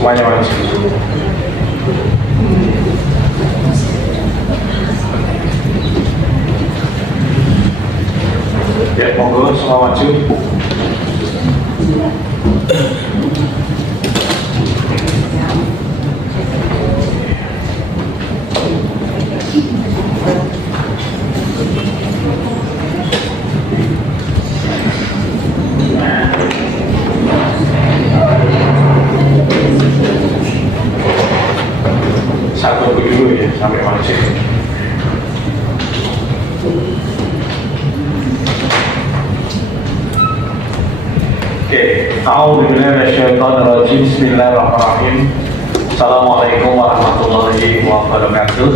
Semuanya maju. Ya, monggo semua maju. Satu dulu ya, sampai maju. Oke, A'udzubillahiminasyaitonirrajim. Bismillahirrahmanirrahim. Assalamualaikum warahmatullahi wabarakatuh.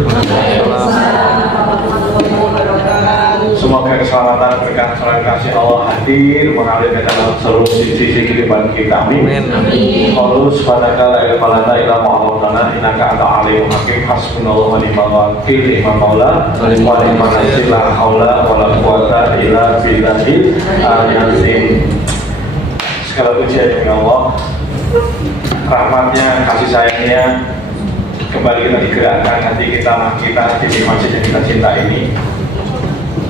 Semoga keselamatan berkah selalu kasih Allah hadir mengalir ke dalam seluruh sisi kehidupan kita. Amin. Qalu subhanaka la ilaha illa anta subhanaka innaka antal alimul hakim. Hasbunallahu wa ni'mal wakil. Ni'mal maula wa ni'mal nasir. La haula wa la quwwata illa billahil aliyyil azim. Segala puji bagi Allah, rahmatnya, kasih sayangnya kembali kita digerakkan hati kita di masjid yang kita cinta ini.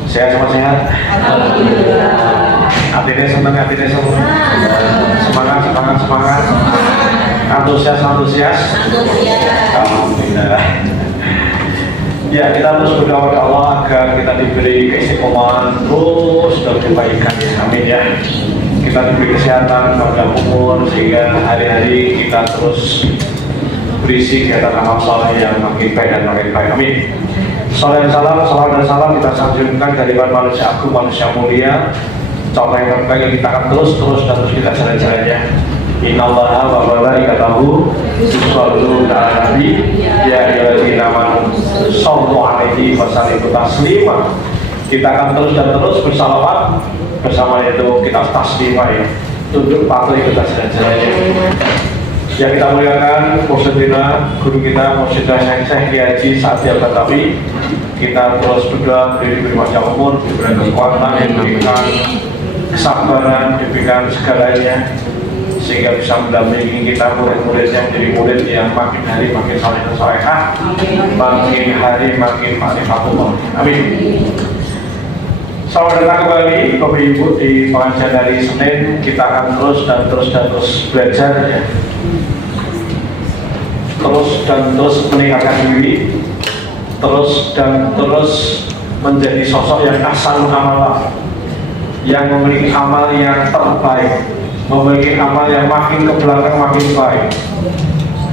Sehat semua sehat? Alhamdulillah. Hatinya senang, hatinya senang. Semangat. Antusias. Alhamdulillah. Ya, kita terus berdoa kepada Allah agar kita diberi keistiqomahan terus dan kebaikan. Amin ya. Kita diberi kesehatan, panjang umur sehingga hari-hari kita terus berisi kegiatan amal saleh yang makin baik dan makin baik. Amin. Salam dan salam kita sanjungkan dari manusia agung, manusia mulia, contoh yang terbaik yang kita akan terus kita jalan-jalannya. Innallaha wa malaikatahu yusholluna 'alan nabi ya ayyuhalladzina amanu shollu 'alaihi wa sallimu taslima. Kita akan terus bersalawat bersama, itu kita taslimah ya, tunduk patuh ikut jalan-jalannya. Ya, kita muliakan Mursyidina, guru kita Mursyidina Syekh Kiai Haji Sa'di Al-Batawi. Kita terus berdoa diberi panjang umur, diberi kekuatan, diberikan kesabaran, diberikan segalanya sehingga bisa mendampingi kita murid-muridnya menjadi murid yang makin hari makin saleh dan salehah, makin hari makin ma'rifatullah. Amin. Selamat datang kembali Bapak Ibu di pengajian hari Senin. Kita akan terus belajar ya. Terus meningkatkan diri, terus menjadi sosok yang ahsanul amalah, yang memiliki amal yang terbaik, memiliki amal yang makin ke belakang makin baik,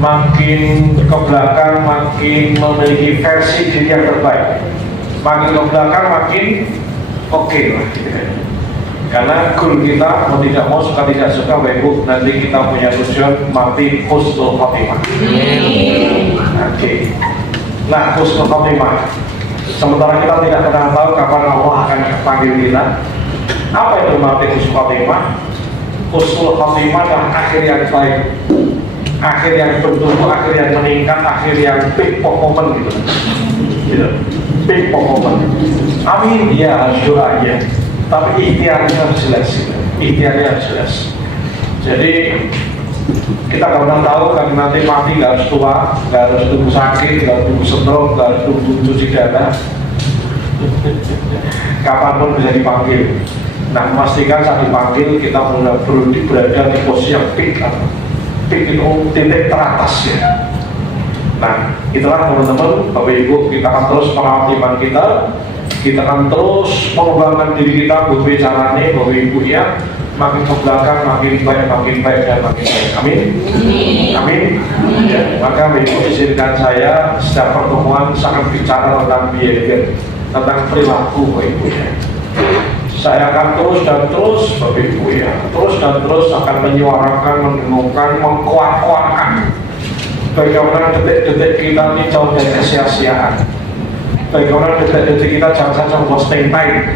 makin ke belakang makin memiliki versi diri yang terbaik, makin ke belakang makin oke lah gitu kan. Karena guru kita mau tidak mau, suka tidak suka, Ibu, nanti kita punya tujuan mati husnul khotimah. Oke. Nah, husnul khotimah, sementara kita tidak pernah tahu kapan Allah akan panggil kita. Apa itu mati husnul khotimah? Husnul khotimah adalah akhir yang baik, akhir yang bertumbuh, akhir yang meningkat, akhir yang peak moment gitu. Peak moment. Amin ya, harus doa ya. Tapi ikhtiarnya harus jelas. Jadi kita nggak pernah tahu kan nanti mati, nggak harus tua, nggak harus tunggu sakit, nggak harus tunggu stroke, nggak harus tunggu cuci darah. Kapanpun bisa dipanggil. Nah, memastikan saat dipanggil kita berada di posisi yang peak itu titik teratas ya. Nah, itulah teman-teman, Bapak Ibu, kita akan terus merawat iman kita akan terus mengembangkan diri kita, berbicara nih Bapak Ibu ya, makin ke belakang makin baik dan makin baik. Amin. Ya, maka Bapak Ibu izinkan saya setiap pertemuan sangat bicara tentang behavior, tentang perilaku Bapak Ibu ya. Saya akan terus Bapak Ibu ya, terus akan menyuarakan, mendengungkan, mengkuat-kuatkan bagaimana detik-detik kita ini jauh dari kesia-siaan. Bagaimana detik-detik kita jangan saja wasting time,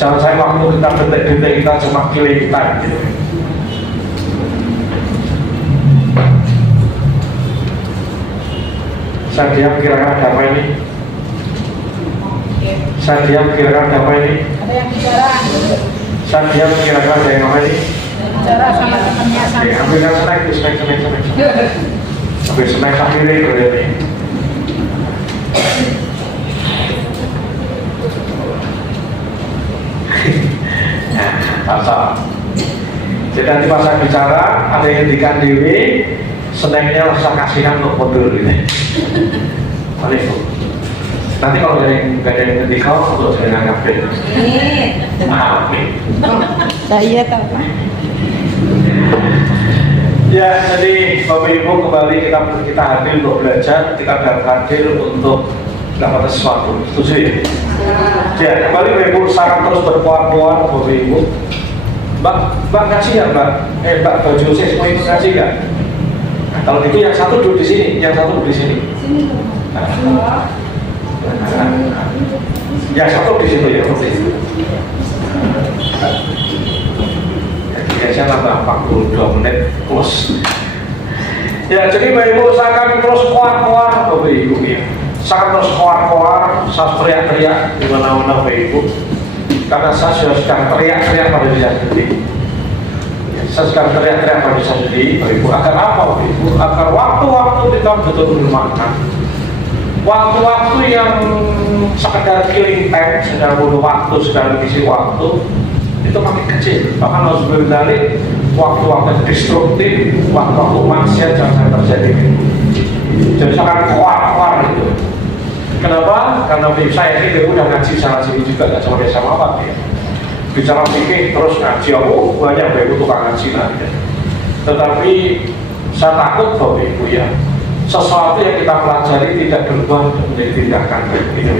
jangan sampai waktu kita detik-detik kita cuma killing time gitu. Saya diam kira-kira ada apa ini? Saya diam kira-kira ada apa ini? Ada yang bicara. Saya diam kira-kira ada yang apa ini? bicara sama temannya Oke, ambilkan snack, snack. Ambil snack akhirnya berarti. Nah, pasal. Jadi nanti pas saya bicara, ada yang ngendikan dewi, snacknya rasa kasihan untuk mundur gitu. Boleh bu. Nanti kalau nggak ada yang ngendikan, untuk saya ngapain? Maaf nih. Saya tahu. Ya, jadi Bapak Ibu kembali kita hadir untuk belajar, kita hadir untuk dapat sesuatu. Setuju ya? Ya, kembali Bapak Ibu sangat terus berkuat-kuat Bapak Ibu. Mbak ngaji ya Mbak? Mbak baju saya semua itu ngaji nggak? Nah, kalau gitu yang satu duduk di sini, yang satu duduk di sini. Yang satu di situ ya, oke. Biasanya nambah 42 menit plus. Ya, jadi Bapak Ibu saya akan terus kuat-kuat Bapak Ibu ya. Saya terus kuat-kuat, saya teriak-teriak di mana-mana Bapak Ibu. Karena saya sudah sedang teriak-teriak pada diri saya sendiri. Saya sedang teriak-teriak pada diri saya sendiri Bapak Ibu. Agar apa Bapak Ibu? Agar waktu-waktu kita betul bermakna. Waktu-waktu yang sekedar killing time, sedang bunuh waktu, sedang mengisi waktu, itu makin kecil. Bahkan harus berdalih waktu-waktu destruktif, waktu-waktu maksiat jangan terjadi. Jadi sangat kuat-kuat itu. Kenapa? Karena saya ini udah ngaji sana sini juga, nggak cuma desa Mawat ya. Bicara fikih terus ngaji, banyak Bapak Ibu tukang ngaji nanti. Tetapi saya takut Bapak Ibu ya, sesuatu yang kita pelajari tidak berubah menjadi tindakan gitu ya.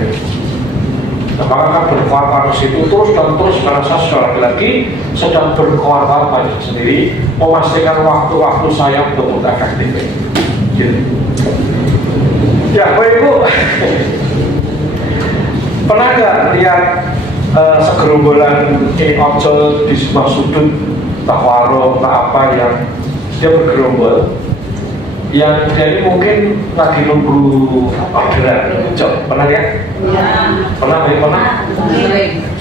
Maka kan berkorban itu terus dan terus karena saya sudah lagi sedang berkorban pada sendiri memastikan waktu-waktu saya untuk efektif. Gitu. Ya, Bapak Ibu, pernah nggak lihat segerombolan ojol di sebuah sudut tak warung tak apa yang dia bergerombol? Yang jadi mungkin lagi nunggu orderan job, pernah ya? Pernah?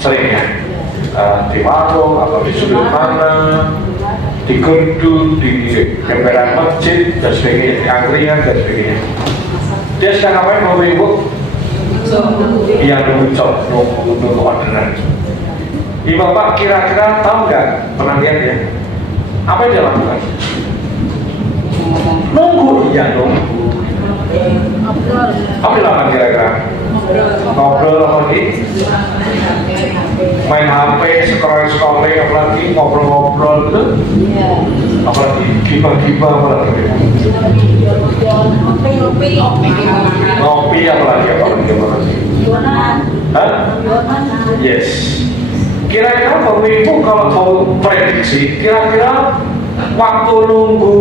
Sering ya? Di warung atau di sudut mana, di gerdu, di emperan masjid dan sebagainya, di angkringan dan sebagainya. Dia sedang ngapain Bapak Ibu? Yang nunggu job, nunggu orderan. Ibu Bapak kira-kira tahu nggak? Pernah lihat ya? Apa yang dia lakukan? Nunggu, iya nunggu. Apa yang kira-kira? Ngobrol lagi, main HP, scrolling, apalagi ngobrol-ngobrol itu, apalagi gibah-gibah, apalagi ngopi, apalagi. Hah? Yes. Kira-kira Bapak Ibu kalau mau prediksi, kira-kira waktu nunggu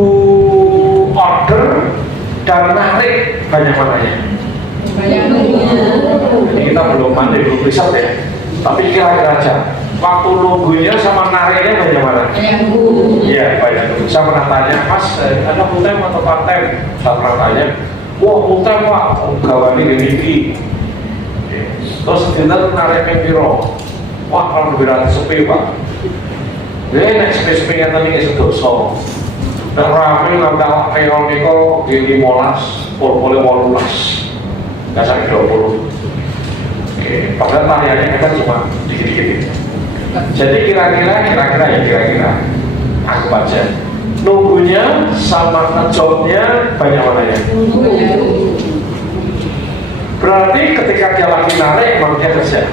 order dan narik banyak mananya? Ini kita belum mandi, belum riset ya. Tapi kira-kira aja waktu nunggunya sama nariknya banyak mana? Iya, banyak. Saya pernah tanya, Mas, ada full time atau part time? Saya pernah tanya, wah full time Pak, gawani ini. Terus dinner nariknya piro? Wah, kalau lebih rata sepi Pak. Jadi naik sepi-sepi yang tadi nggak sedoso. Dan rapi langkah peyon niko di 15, boleh 18, nggak sampai 20. Oke, padahal tariannya kita cuma dikit-dikit. Jadi kira-kira, aku baca. Nunggunya sama jobnya banyak mananya. Berarti ketika dia lagi narik, memang dia kerja.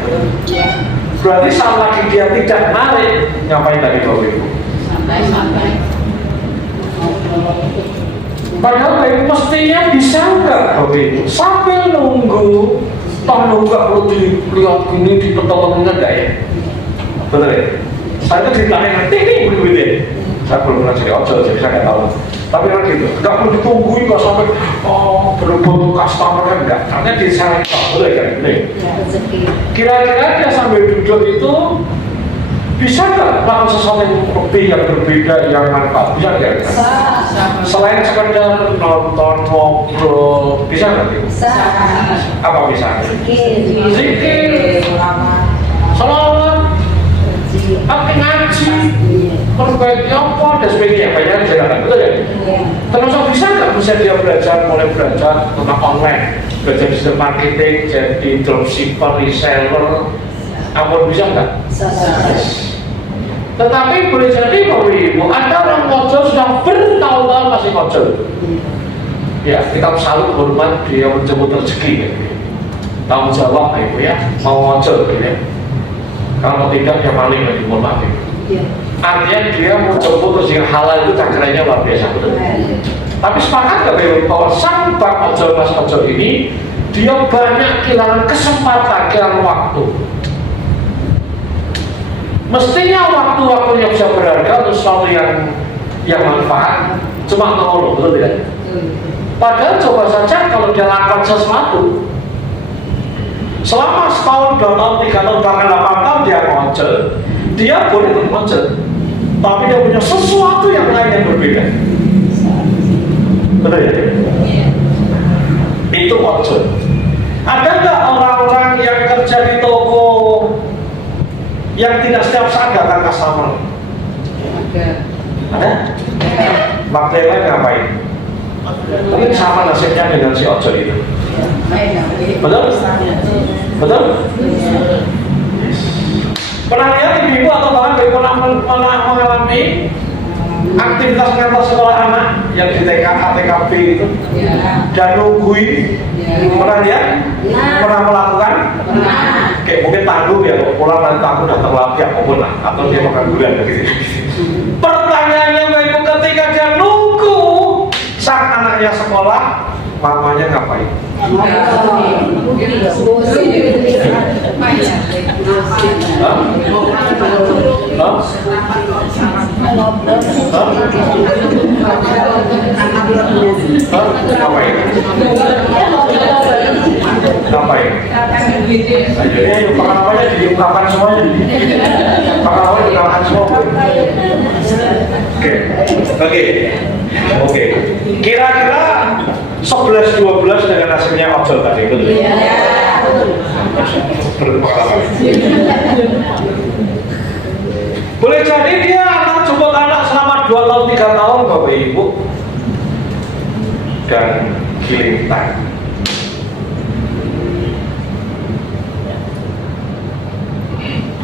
Berarti saat lagi dia tidak narik, ngapain tadi Bapak Ibu? Santai. Padahal Bapak Ibu mestinya bisa nggak Bapak Ibu sambil nunggu, toh nunggu nggak perlu dilihat gini di petolongnya nggak ya? Betul ya? Saya itu ditanya nanti ini begitu. Saya belum pernah jadi ojol, jadi saya nggak tahu. Tapi kan gitu, nggak perlu ditungguin kok sampai berebut customer kan nggak. Karena di sana itu boleh kan? Kira-kira dia sambil duduk itu bisa nggak melakukan sesuatu yang lebih, yang berbeda, yang manfaat? Bisa nggak? Selain sekedar nonton, ngobrol, bisa nggak? Apa bisa? Zikir, salawat, tapi ngaji, perbaiki apa? bisa dia mulai belajar tentang online, belajar digital marketing, jadi dropshipper, reseller, apa bisa nggak? Tetapi boleh jadi Bapak Ibu, ada orang ngojol sudah bertahun-tahun masih ngojol. Ya, kita salut hormat dia menjemput rezeki. Tanggung jawab Ibu ya, mau ngojol gitu ya. Kalau tidak dia maling lagi, mohon maaf. Artinya dia mau jemput rezeki halal itu cakarannya luar biasa, betul. Tapi sepakat nggak Bapak Ibu bahwa sang bang ojol mas ojol ini dia banyak kehilangan kesempatan, kehilangan waktu. Mestinya waktu-waktunya bisa berharga untuk sesuatu yang manfaat, cuma ngeluh, betul tidak? Padahal coba saja kalau dia lakukan sesuatu selama setahun, 2 tahun, 3 tahun, bahkan 8 tahun dia ngojol, dia boleh ngojol, tapi dia punya sesuatu yang lain yang berbeda. Betul ya? Itu ngojol. Ada nggak orang-orang yang kerja di toko yang tidak setiap saat datang customer? Ada? Waktu yang lain ngapain? Mungkin sama nasibnya dengan si ojol itu. Betul? Betul? Pernah lihat ibu atau bahkan pernah mengalami aktivitas ngantar sekolah anak yang di TKA, TKB itu dan nungguin? Pernah lihat? Pernah melakukan? Kayak mungkin tanggung ya, pulang nanti tanggung datang lagi apapun lah, atau dia makan durian gitu. Pertanyaannya Ibu, ketika dia nunggu sang anaknya sekolah, mamanya ngapain? Ngapain? Ayo pengalamannya diungkapkan semuanya. Pengalamannya diungkapkan semua. Oke. Kira-kira 11-12 dengan hasilnya ojol tadi, betul? Iya. Berpengalaman. Boleh jadi dia akan jemput anak selama 2 tahun, 3 tahun Bapak Ibu, dan killing time.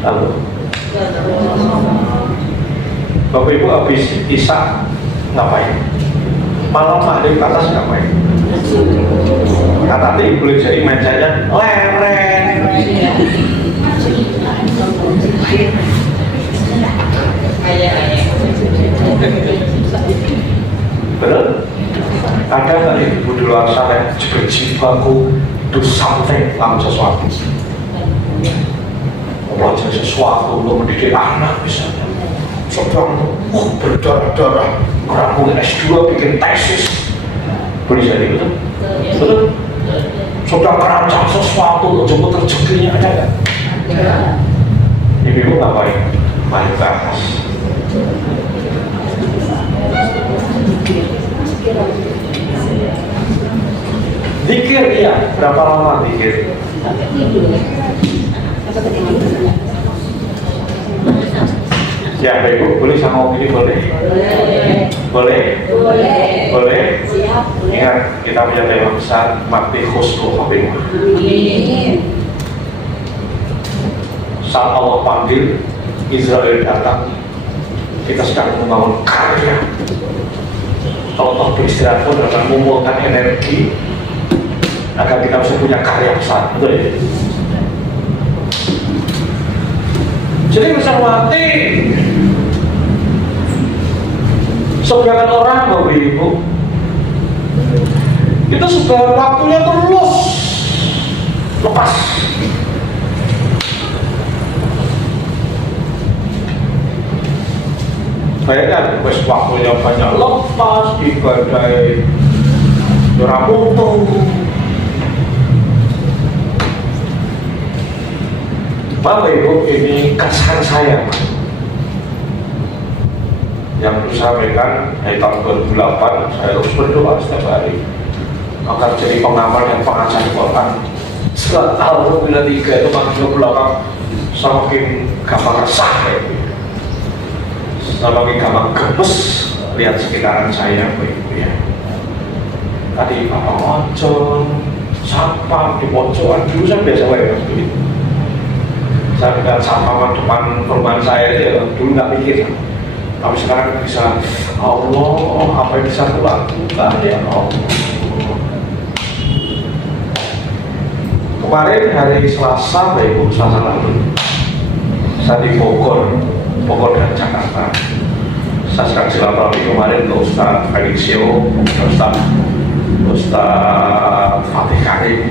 Lalu Bapak Ibu habis Isya ngapain? Malam maghrib ke atas ngapain? Nah, nanti boleh jadi mejanya lereng. Betul? Ada tadi ibu di luar sana juga jiwaku do something, lakukan sesuatu. Belajar sesuatu untuk mendidik anak misalnya. Sedang berdarah-darah ngerampungin S2, bikin tesis. Boleh jadi betul? Betul? Sudah merancang sesuatu untuk jemput rezekinya, ada nggak? Ibu ngapain? Balik ke atas. Zikir, iya. Berapa lama zikir? Ya, Bapak Ibu, boleh sama Om ini boleh? Boleh? Boleh? Siap. Ingat, kita punya tema besar, mati khusnul khotimah. Saat Allah panggil, Israel datang, kita sedang membangun karya. Kalau toh beristirahat pun akan mengumpulkan energi agar kita bisa punya karya besar, betul ya? Jadi bisa mati. Sebagian orang Bapak Ibu itu sudah waktunya terus lepas. Kayaknya wes waktunya banyak lepas, ibadah raputung. Bapak Ibu, ini kesan saya yang perlu saya sampaikan. Dari tahun 2008 saya terus berdoa setiap hari agar jadi pengamal yang pengajar Quran. Setelah Alhamdulillah 3 itu makin belakang semakin gampang resah ya, semakin gampang gemes lihat sekitaran saya Bapak Ibu ya. tadi Bapak Ojol, Sapam di pojokan dulu saya biasa waktu itu. Saya bilang Sapam depan perumahan saya itu ya, dulu nggak mikir. Tapi sekarang bisa, Allah, apa yang bisa aku lakukan ya Allah. Kemarin hari Selasa, Ibu, Selasa lalu, saya di Bogor dan Jakarta. Saya sedang silaturahmi kemarin ke Ustaz Felixio, Ustaz Fatih Karim,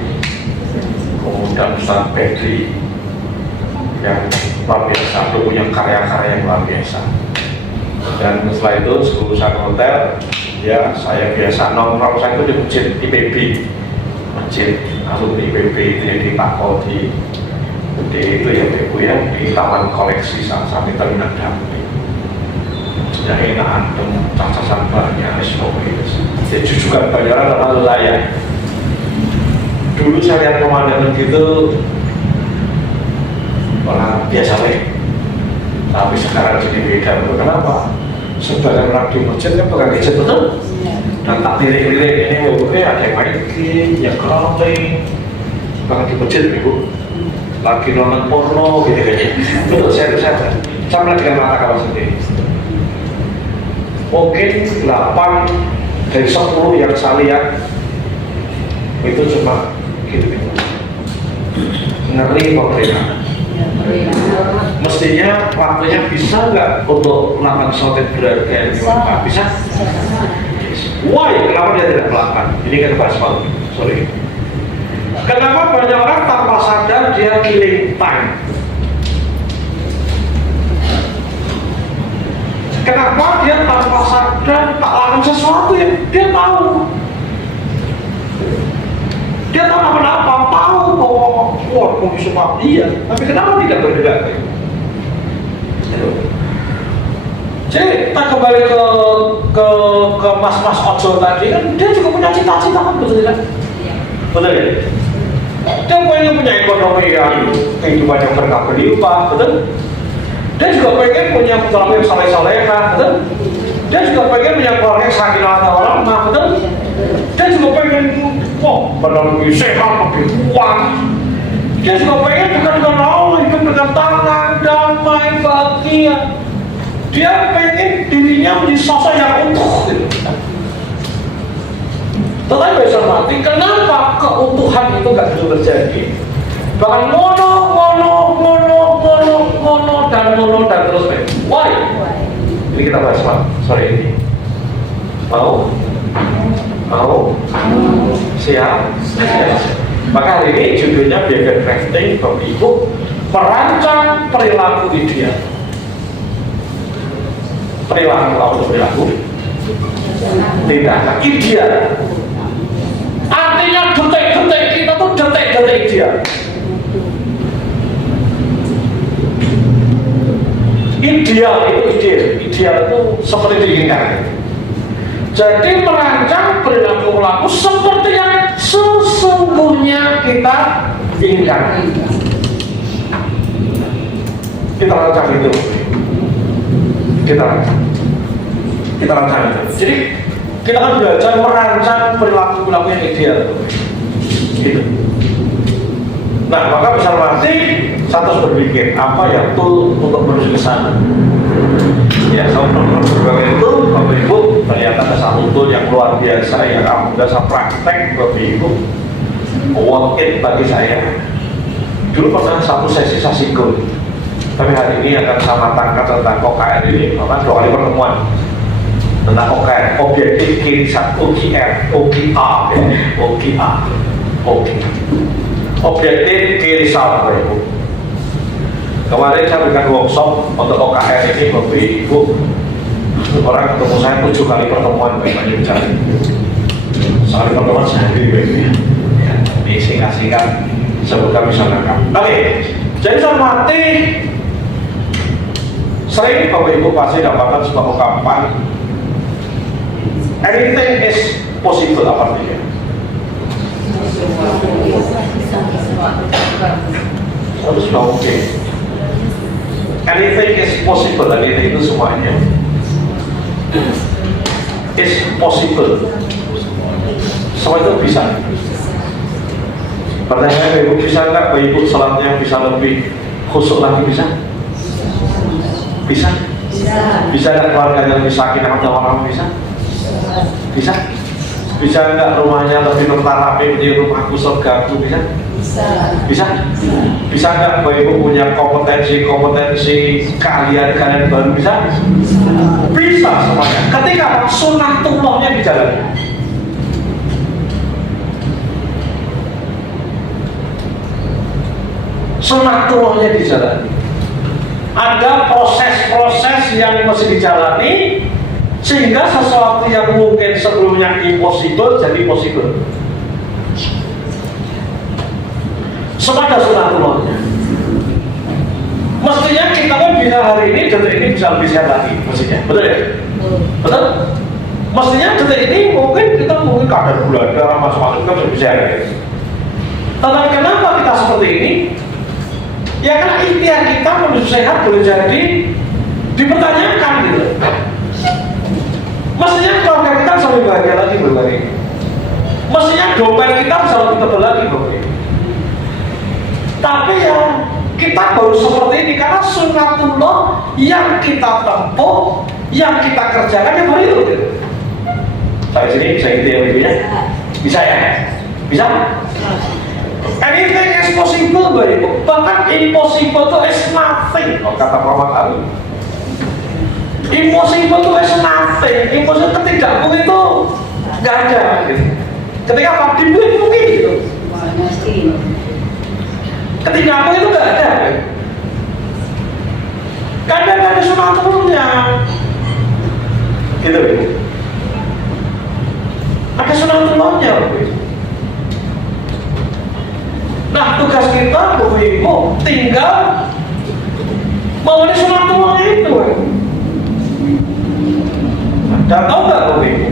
kemudian Ustaz Pedri, yang luar biasa, punya karya-karya yang luar biasa. Dan setelah itu sebelum saya ke hotel, ya saya biasa nongkrong, saya itu di masjid IPB, masjid alumni IPB itu yang di Tako di itu ya Ibu ya, di Taman Koleksi sampai Terminal Damai. Sudah enak, adem, cacasan banyak, ya juga banyak orang termasuk saya. Dulu saya lihat pemandangan gitu, orang biasa baik. Tapi sekarang jadi beda. Kenapa? Sebagian orang di masjid kan pegang gadget betul. Dan tak lirik-lirik ini, ada yang main game, yang clothing, bahkan di masjid Ibu lagi nonton porno gitu kayaknya. Betul, saya melihat dengan mata kawan sendiri. Mungkin 8 dari 10 yang saya lihat itu cuma gitu. Ngeri pemerintah. Mestinya waktunya bisa nggak untuk melakukan shorted berharga yang dilakukan? Bisa? Why? Kenapa dia tidak melakukan? Ini kan bahas malu. Sorry. Kenapa banyak orang tanpa sadar dia killing time? Kenapa dia tanpa sadar tak lakukan sesuatu yang dia tahu? Dia tahu apa-apa, tahu bahwa wah, kondisi dia, tapi kenapa tidak bergerak? Jadi kita kembali ke mas-mas ojol tadi kan, dia juga punya cita-cita kan, betul tidak? Betul ya? Dia punya ekonomi yang kehidupan yang berkah berlimpah, betul? Dia juga pengen punya keluarga yang saleh-salehan, betul? Dia juga pengen punya keluarga yang sakinah orang, betul? Dia juga pengen melalui sehat, lebih kuat. Dia juga pengen bukan dengan Allah, hidup dengan tangan, damai, bahagia. Dia pengen dirinya menjadi sosok yang utuh. Tetapi besar mati, kenapa keutuhan itu nggak bisa terjadi? Bahkan mono dan terus. Why? Ini kita bahas sore ini. Mau? Siap? Maka hari ini judulnya behavior crafting, Bapak Ibu, merancang perilaku ideal. Perilaku tindakan ideal. Artinya detik-detik kita tuh detik-detik ideal. Ideal itu seperti diinginkan. Jadi merancang perilaku seperti yang sesungguhnya kita inginkan. Kita rancang itu. Jadi kita akan belajar merancang perilaku yang ideal. Gitu. Nah, maka bisa nanti saya terus berpikir apa yang betul untuk menuju ke sana. Ya, sama berbagai itu, Bapak Ibu ternyata ada satu tool yang luar biasa yang kamu bisa praktek, Bapak Ibu. Work it bagi saya. Dulu pernah satu sesi saya singgung, tapi hari ini akan saya matangkan tentang OKR ini. Karena 2 kali pertemuan tentang OKR, objektif kiri satu, OKR, objektif kiri satu, Bapak Ibu. Kemarin saya berikan workshop untuk OKR ini, Bapak Ibu. Orang ketemu saya 7 kali pertemuan, Bapak Ibu. Sekali pertemuan sehari, Bapak Ibu. Ya, ini singkat-singkat sebelum kami sampaikan. Oke, jadi saya mati. Sering Bapak Ibu pasti dapatkan sebuah ungkapan, anything is possible, apa artinya? Harus oke. Anything is possible, anything itu semuanya is possible. Semua itu bisa. Pertanyaan Ibu, bisa nggak Ibu salatnya bisa lebih khusyuk lagi? Bisa? Bisa? Bisa nggak keluarganya lebih sakinah mawaddah? Bisa? Bisa? Bisa nggak rumahnya lebih tentara di rumahku surgaku? Bisa? Bisa? Bisa nggak Ibu punya kompetensi kalian baru? Bisa? Bisa semuanya. Ketika sunatullahnya dijalani. Sunatullahnya dijalani. Ada proses-proses yang mesti dijalani sehingga sesuatu yang mungkin sebelumnya impossible jadi possible. Semua ada sunatullahnya. Mestinya kita kan bisa hari ini, detik ini bisa lebih sehat lagi, mestinya, betul ya? Betul? Mestinya detik ini mungkin kita kadar gula darah macam-macam kan lebih sehat lagi. Tetapi kenapa kita seperti ini? Ya karena ikhtiar kita menuju sehat boleh jadi dipertanyakan gitu. Mestinya keluarga kita bisa lebih bahagia lagi hari ini. Mestinya dompet kita bisa lebih tebal lagi hari ini. Tapi ya kita baru seperti ini karena sunatullah yang kita tempuh, yang kita kerjakan yang baru itu. Gitu. Sampai sini bisa gitu ya Ibunya? Bisa ya? Bisa? Anything is possible, Ibu. Bahkan impossible itu is nothing. Oh, kata Muhammad Ali. Impossible itu is nothing. Impossible ketidak mungkin itu nggak ada. Gitu. Ketika apa? Dibuat mungkin gitu. Ketidak mungkin itu nggak ada. Kadang ada sunatullahnya. Gitu, Ibu. Ada sunatullahnya, Ibu. Nah, tugas kita, Bu Ibu, tinggal memenuhi sunatullah itu. Dan tahu nggak, Bu Ibu?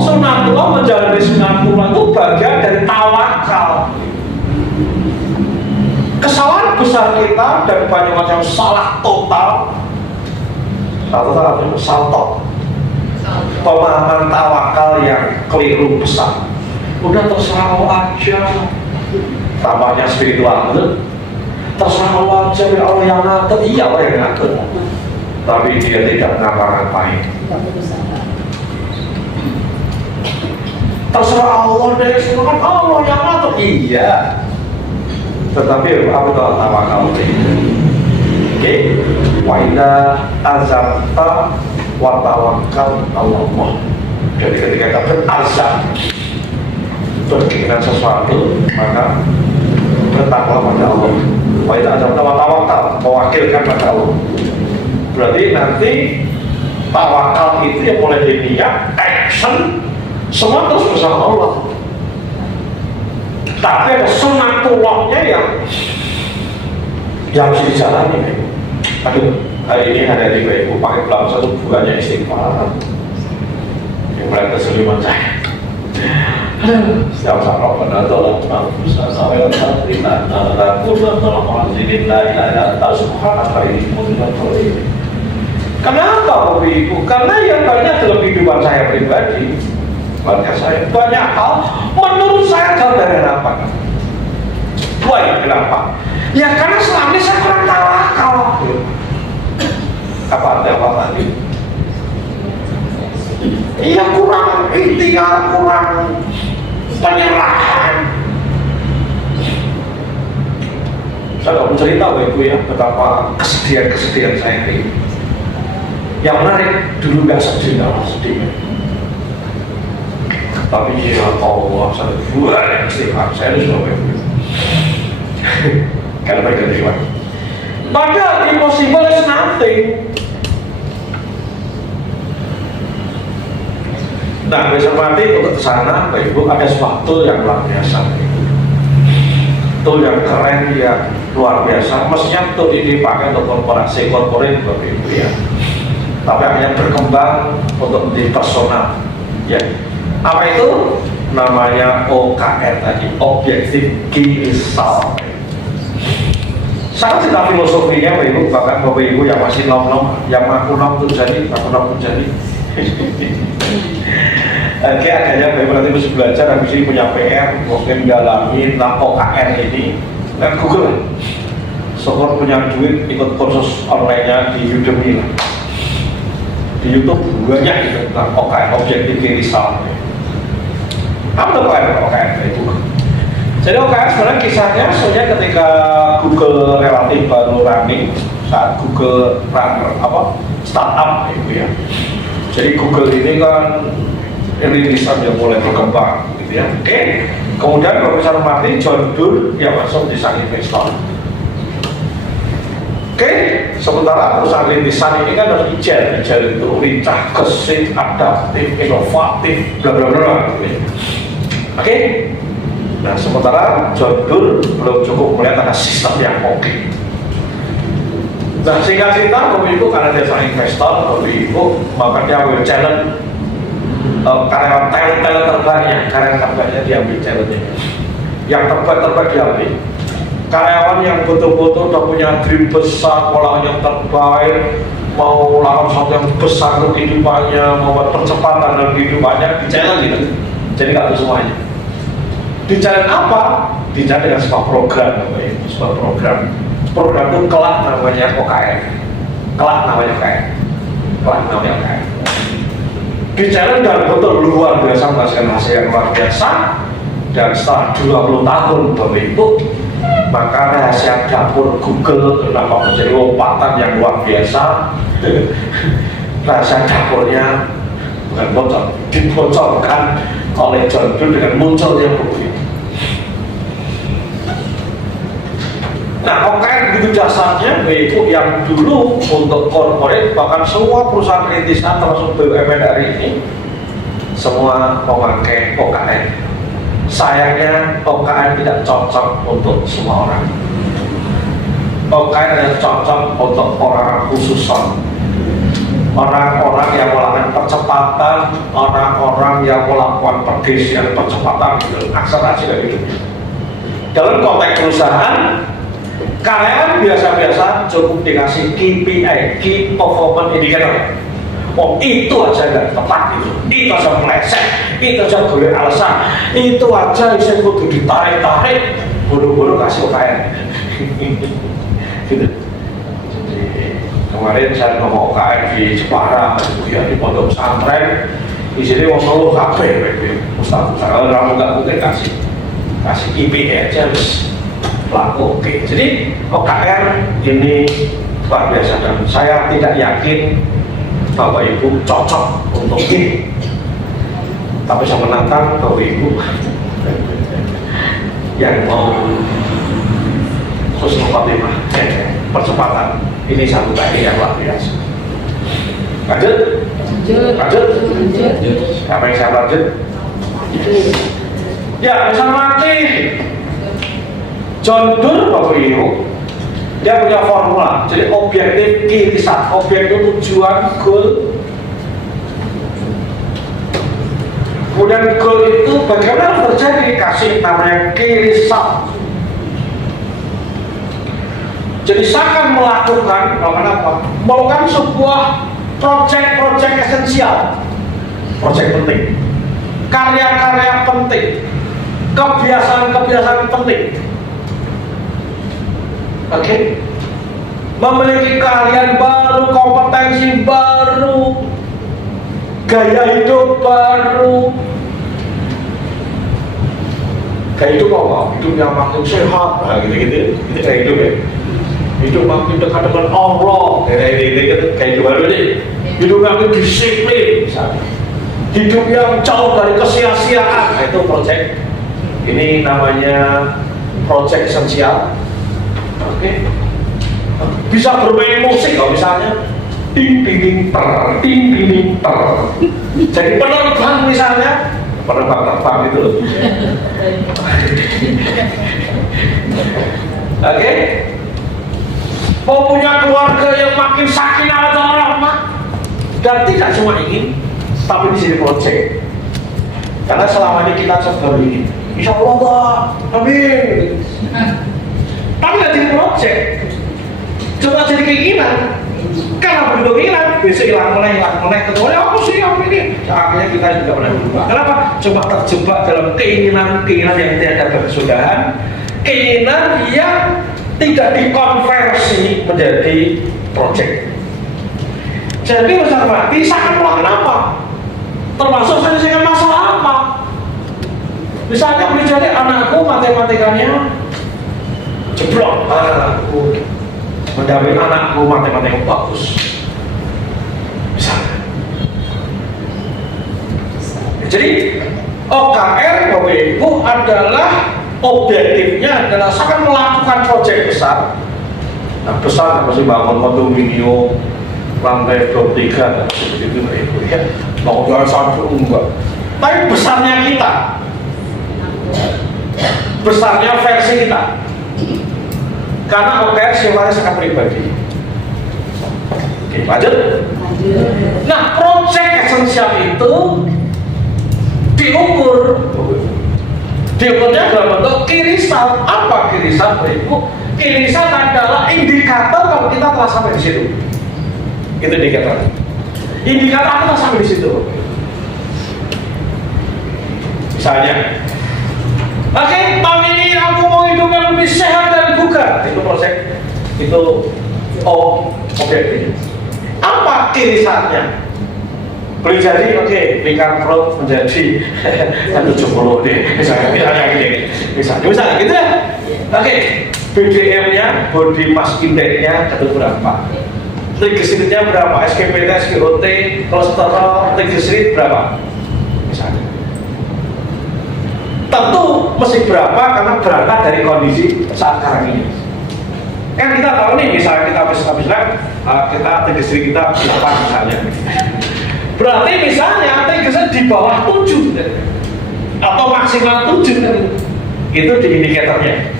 Sunatullah, menjalani sunatullah itu bagian dari tawakal. Kesalahan besar kita dan banyak macam salah total. Salto. Pemahaman tawakal yang keliru besar. Udah terserah Allah aja. Tampaknya spiritual, betul? Terserah Allah aja, Allah yang ngatur. Iya, Allah yang ngatur. Tapi dia tidak ngapa-ngapain. Terserah Allah dari semua kan Allah yang ngatur. Iya. Tetapi apa itu tawakal itu? Oke. Wa idza azamta wa tawakkal Allah. Jadi ketika kita berazam berkeinginan sesuatu, maka bertakwa pada Allah. Wa idza azamta wa tawakkal, mewakilkan pada Allah. Berarti nanti tawakal itu yang mulai dari niat, action, semua terus bersama Allah. Tapi ada sunatullahnya yang harus dijalani. Aduh, hari ini ada di Ibu pakai pelan satu bulannya istighfar. Yang mulai kesuliman saya. Setiap saat Rabbana tolong maafkan saya dan terima aku dan tolong maafkan saya. Kenapa Ibu? Karena yang banyak dalam kehidupan saya pribadi, keluarga saya banyak hal menurut saya jauh dari harapan. Why? Kenapa? Ya karena selama ini saya kurang tawakal. Apa tadi? Iya kurang ikhtiar, kurang penyerahan. Saya nggak mau cerita Ibu ya betapa kesedihan saya ini. Yang menarik dulu nggak sedih, tapi ya Allah saya buat istighfar saya itu sudah kalau mereka terima. Padahal impossible is nothing. Nah, besok nanti untuk kesana, Bapak Ibu ada sesuatu yang luar biasa. Tool yang keren, yang luar biasa. Mestinya tool ini dipakai untuk korporasi korporat, Bapak Ibu ya. Tapi hanya berkembang untuk menjadi personal. Ya. Apa itu? Namanya OKR tadi, Objective Key Result. Sangat cinta filosofinya Bapak Ibu, bahkan Bapak Ibu yang masih nom-nom, yang aku nom tuh jadi, aku nom tuh jadi. Oke, adanya baik berarti mesti belajar, habis ini punya PR, mungkin dalamin OKR ini dan Google. Syukur punya duit ikut kursus online-nya di Udemy lah. Di YouTube banyak itu tentang OKR, Objective Key Result. Apa OKR itu? Jadi OKR sebenarnya kisahnya soalnya ketika Google relatif baru running saat Google startup itu ya. Jadi Google ini kan rintisan yang mulai berkembang gitu ya. Oke. Kemudian Profesor Martin John Doerr yang masuk di sang investor. Oke, sementara perusahaan rintisan ini kan harus hijau itu lincah, gesit, adaptif, inovatif, bla bla bla gitu ya. Oke. Nah, sementara John Doerr belum cukup melihat ada sistem yang oke. Nah, singkat cerita, Bapak Ibu karena dia seorang investor, Bapak Ibu maka dia ambil challenge karyawan talent terbaiknya diambil challenge-nya. Yang terbaik diambil. Karyawan yang betul-betul udah punya dream besar, pola yang terbaik, mau melakukan sesuatu yang besar untuk kehidupannya, mau buat percepatan dalam kehidupannya, di challenge gitu. Jadi nggak tahu semuanya. Di challenge apa? Di challenge dengan sebuah program, sebuah program. Program itu kelak namanya OKR. Kelak namanya OKR. Di challenge dan betul luar biasa menghasilkan hasil yang luar biasa. Dan setelah 20 tahun Bapak maka rahasia dapur Google kenapa menjadi lompatan yang luar biasa. Rahasia dapurnya bukan bocor, dibocorkan oleh John Doerr dengan munculnya buku itu. Nah, OKR begitu dasarnya, yaitu yang dulu untuk corporate, bahkan semua perusahaan rintisan termasuk BUMN hari ini semua memakai OKR. Sayangnya OKR tidak cocok untuk semua orang. OKR hanya cocok untuk orang khususan, orang-orang yang melakukan percepatan, orang-orang yang melakukan pergeseran percepatan gitu, akselerasi dari hidupnya. Dalam konteks perusahaan, karyawan biasa-biasa cukup dikasih KPI, Key Performance Indicator. Oh, itu aja nggak tepat itu aja meleset, itu aja gue alasan, itu aja saya kudu ditarik-tarik, buru-buru kasih OKR. Gitu. Jadi kemarin saya ngomong OKR di Jepara, ya di pondok pesantren, di sini mau ngeluh kafe, Ustaz, kalau kamu nggak mungkin kasih KPI aja harus laku. Oke. Jadi OKR ini luar biasa dan saya tidak yakin Bapak Ibu cocok untuk ini. Tapi saya menantang Bapak Ibu yang mau khusus khotimah percepatan ini satu teknik yang luar biasa. Lanjut. Apa yang saya lanjut? Ya, bisa mati. John Doerr Bapak Ibu dia punya formula, jadi objektif key result, objektif tujuan, goal. Kemudian goal itu bagaimana terjadi, kasih namanya key result. Jadi saya akan melakukan sebuah project esensial, project penting, karya-karya penting, kebiasaan-kebiasaan penting. Oke, memiliki keahlian baru, kompetensi baru, gaya hidup baru. Gaya hidup apa? Hidup yang makin sehat, nah, gitu-gitu. Itu gaya hidup ya. Hidup makin dekat dengan Allah, gaya hidup baru ini. Hidup makin disiplin, misalnya. Hidup yang jauh dari kesia-siaan, nah, itu project. Ini namanya project esensial. Oke, bisa bermain musik kalau misalnya ting ting ter. Jadi penerbang misalnya, penerbang itu loh. Oke, mau punya keluarga yang makin sakinah atau rahmah dan tidak cuma ingin, tapi di sini project. Karena selama ini kita coba ini, Insya Allah, amin. Tapi nggak jadi project, coba jadi keinginan. Karena begitu hilang, besok hilang mulai, kemudian apa sih apa ini? Akhirnya kita juga pernah berubah. Kenapa? Cuma terjebak dalam keinginan yang tidak ada kesudahan, keinginan yang tidak dikonversi menjadi project. Jadi besar mati, saya akan melakukan apa? Termasuk selesaikan masalah apa? Misalnya boleh jadi anakku matematikanya jeblok, anakku mendampingi anakku matematika bagus. Misalnya. Jadi OKR Bapak Ibu adalah objektifnya adalah saya akan melakukan proyek besar. Nah, besar apa sih bangun kondominium lantai 23 seperti itu Bapak Ibu ya. Bangun satu enggak. Tapi besarnya kita. Besarnya versi kita. Karena OKR sifatnya sangat pribadi. Oke, lanjut. Nah, proyek esensial itu diukurnya dalam bentuk kirisan. Apa kirisan, Ibu? Kirisan adalah indikator kalau kita telah sampai di situ. Itu indikator. Indikator kita sampai di situ. Misalnya, oke, tahun ini aku mau hidup yang lebih sehat dan bugar. Itu proses, itu objektif. Apa kirisannya? Boleh jadi, oke, lingkar perut menjadi 70 deh, misalnya gitu ya. Oke, BDM-nya, body mass index-nya itu berapa? Triglyceridnya berapa? SGPT, SGOT, kolesterol, triglycerid berapa? Misalnya. Tentu mesti berapa karena berangkat dari kondisi saat sekarang ini. Kan kita tahu nih, misalnya kita habis kita triglycerid kita berapa misalnya. Berarti misalnya triglycerid di bawah 7 atau maksimal 7 kan? Itu di indikatornya.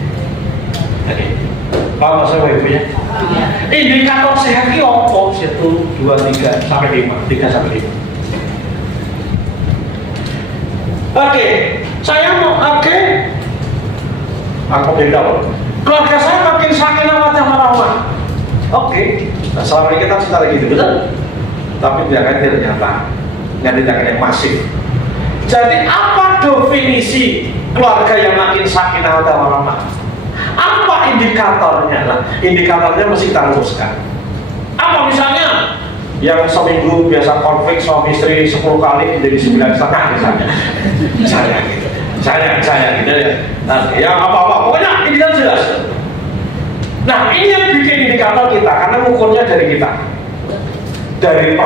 Oke. Paham maksudnya Ibu ya? Indikator sehat itu apa? 1, 2, 3 sampai 5, 3 sampai 5. Oke, saya mau aku beda loh. Keluarga saya makin sakinah mawaddah warahmah. Oke, nah selama ini kita cerita gitu, betul? Tapi tidak nyata, tidak yang masif. Jadi apa definisi keluarga yang makin sakinah mawaddah warahmah? Apa indikatornya? Nah, indikatornya mesti kita rumuskan. Apa misalnya? Yang seminggu biasa konflik suami istri 10 kali menjadi 9,5 misalnya gitu. Saya gitu ya. Nah, ya apa-apa, pokoknya ini kan jelas. Nah, ini yang bikin indikator kita karena ukurnya dari kita. Dari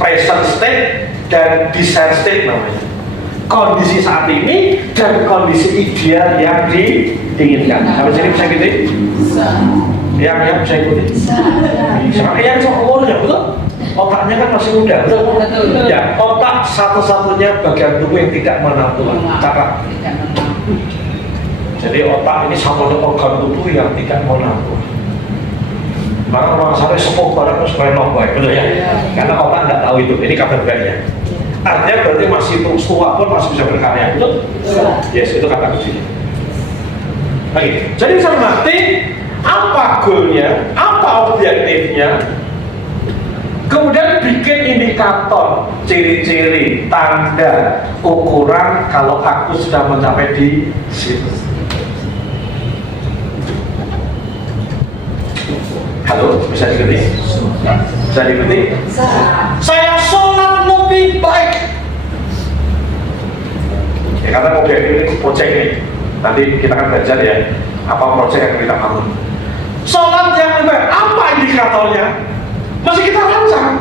present state dan desired state namanya. Kondisi saat ini dan kondisi ideal yang diinginkan. Sampai sini bisa gitu? Yang bisa ikuti? Sampai yang umur ya, betul? Otaknya kan masih muda, betul? Ya, otak satu-satunya bagian tubuh yang tidak mengenal Tuhan. Catat. Jadi otak ini satu organ tubuh yang tidak mengenal Tuhan. Maka orang sampai sepuh barang supaya baik, betul ya? Karena otak tidak tahu itu. Ini kabar baiknya. Artinya berarti masih tua pun masih bisa berkarya, betul? Yes, itu kata kuncinya. Oke, jadi saya mengerti apa goalnya, apa objektifnya. Kemudian bikin indikator, ciri-ciri, tanda, ukuran kalau aku sudah mencapai di situ. Halo, bisa diikuti? Bisa diikuti? Saya sholat lebih baik. Ya karena project ini, nanti kita akan belajar ya, apa project yang kita bangun. Sholat yang lebih baik, apa indikatornya? Masih kita rancang.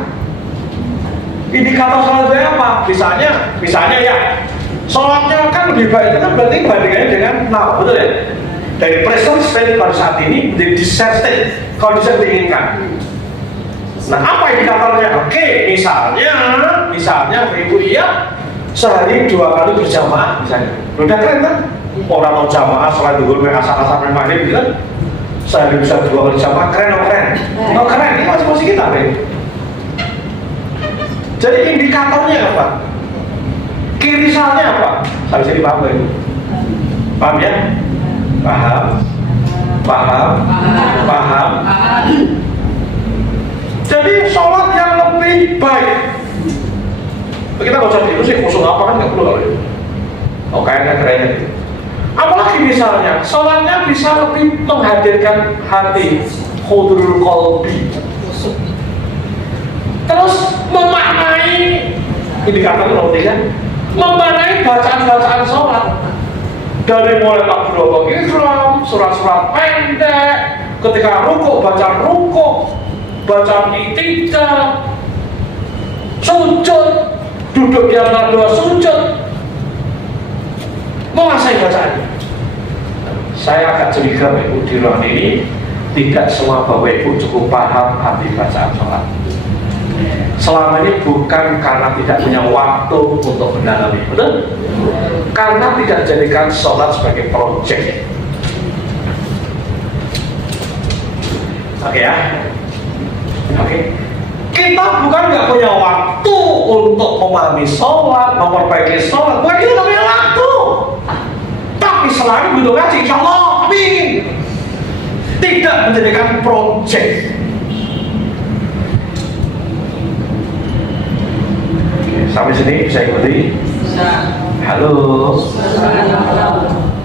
Indikator sholat itu apa? Misalnya ya, sholatnya kan lebih baik itu kan berarti bandingannya dengan now, betul ya? Dari present state pada saat ini menjadi desired state, kondisi yang diinginkan. Nah, apa indikatornya? Oke, misalnya Ibu iya sehari 2 kali berjamaah misalnya. Udah keren kan? Orang mau jamaah sholat duhur asal sampai maghrib gitu kan? Saya bisa 2 kali jamaah, keren. Oh keren, ini masih kita kan? Jadi indikatornya apa? Kirisannya apa? Sampai sini paham gak Ibu? Paham ya? Paham. Jadi Kita baca itu sih khusus apa kan nggak perlu kalau itu. Oh kayaknya kerennya gitu. Apalagi misalnya, sholatnya bisa lebih menghadirkan hati, hudurul qalbi. Terus memaknai indikator nomor 3, memaknai bacaan-bacaan sholat dari mulai takbiratul ihram, surat-surat pendek, ketika rukuk bacaan i'tidal, sujud, duduk di antara dua sujud, menguasai bacaannya. Saya agak curiga Bapak Ibu di ruangan ini tidak semua Bapak Ibu cukup paham arti bacaan sholat. Selama ini bukan karena tidak punya waktu untuk mendalami, betul? Karena tidak jadikan sholat sebagai proyek. Oke ya? Oke. Kita bukan nggak punya waktu untuk memahami sholat, memperbaiki sholat. Bukan kita nggak punya waktu. Tapi selalu butuh ngaji, insya Allah, amin. Tidak menjadikan proyek. Sampai sini bisa ikuti? Halo.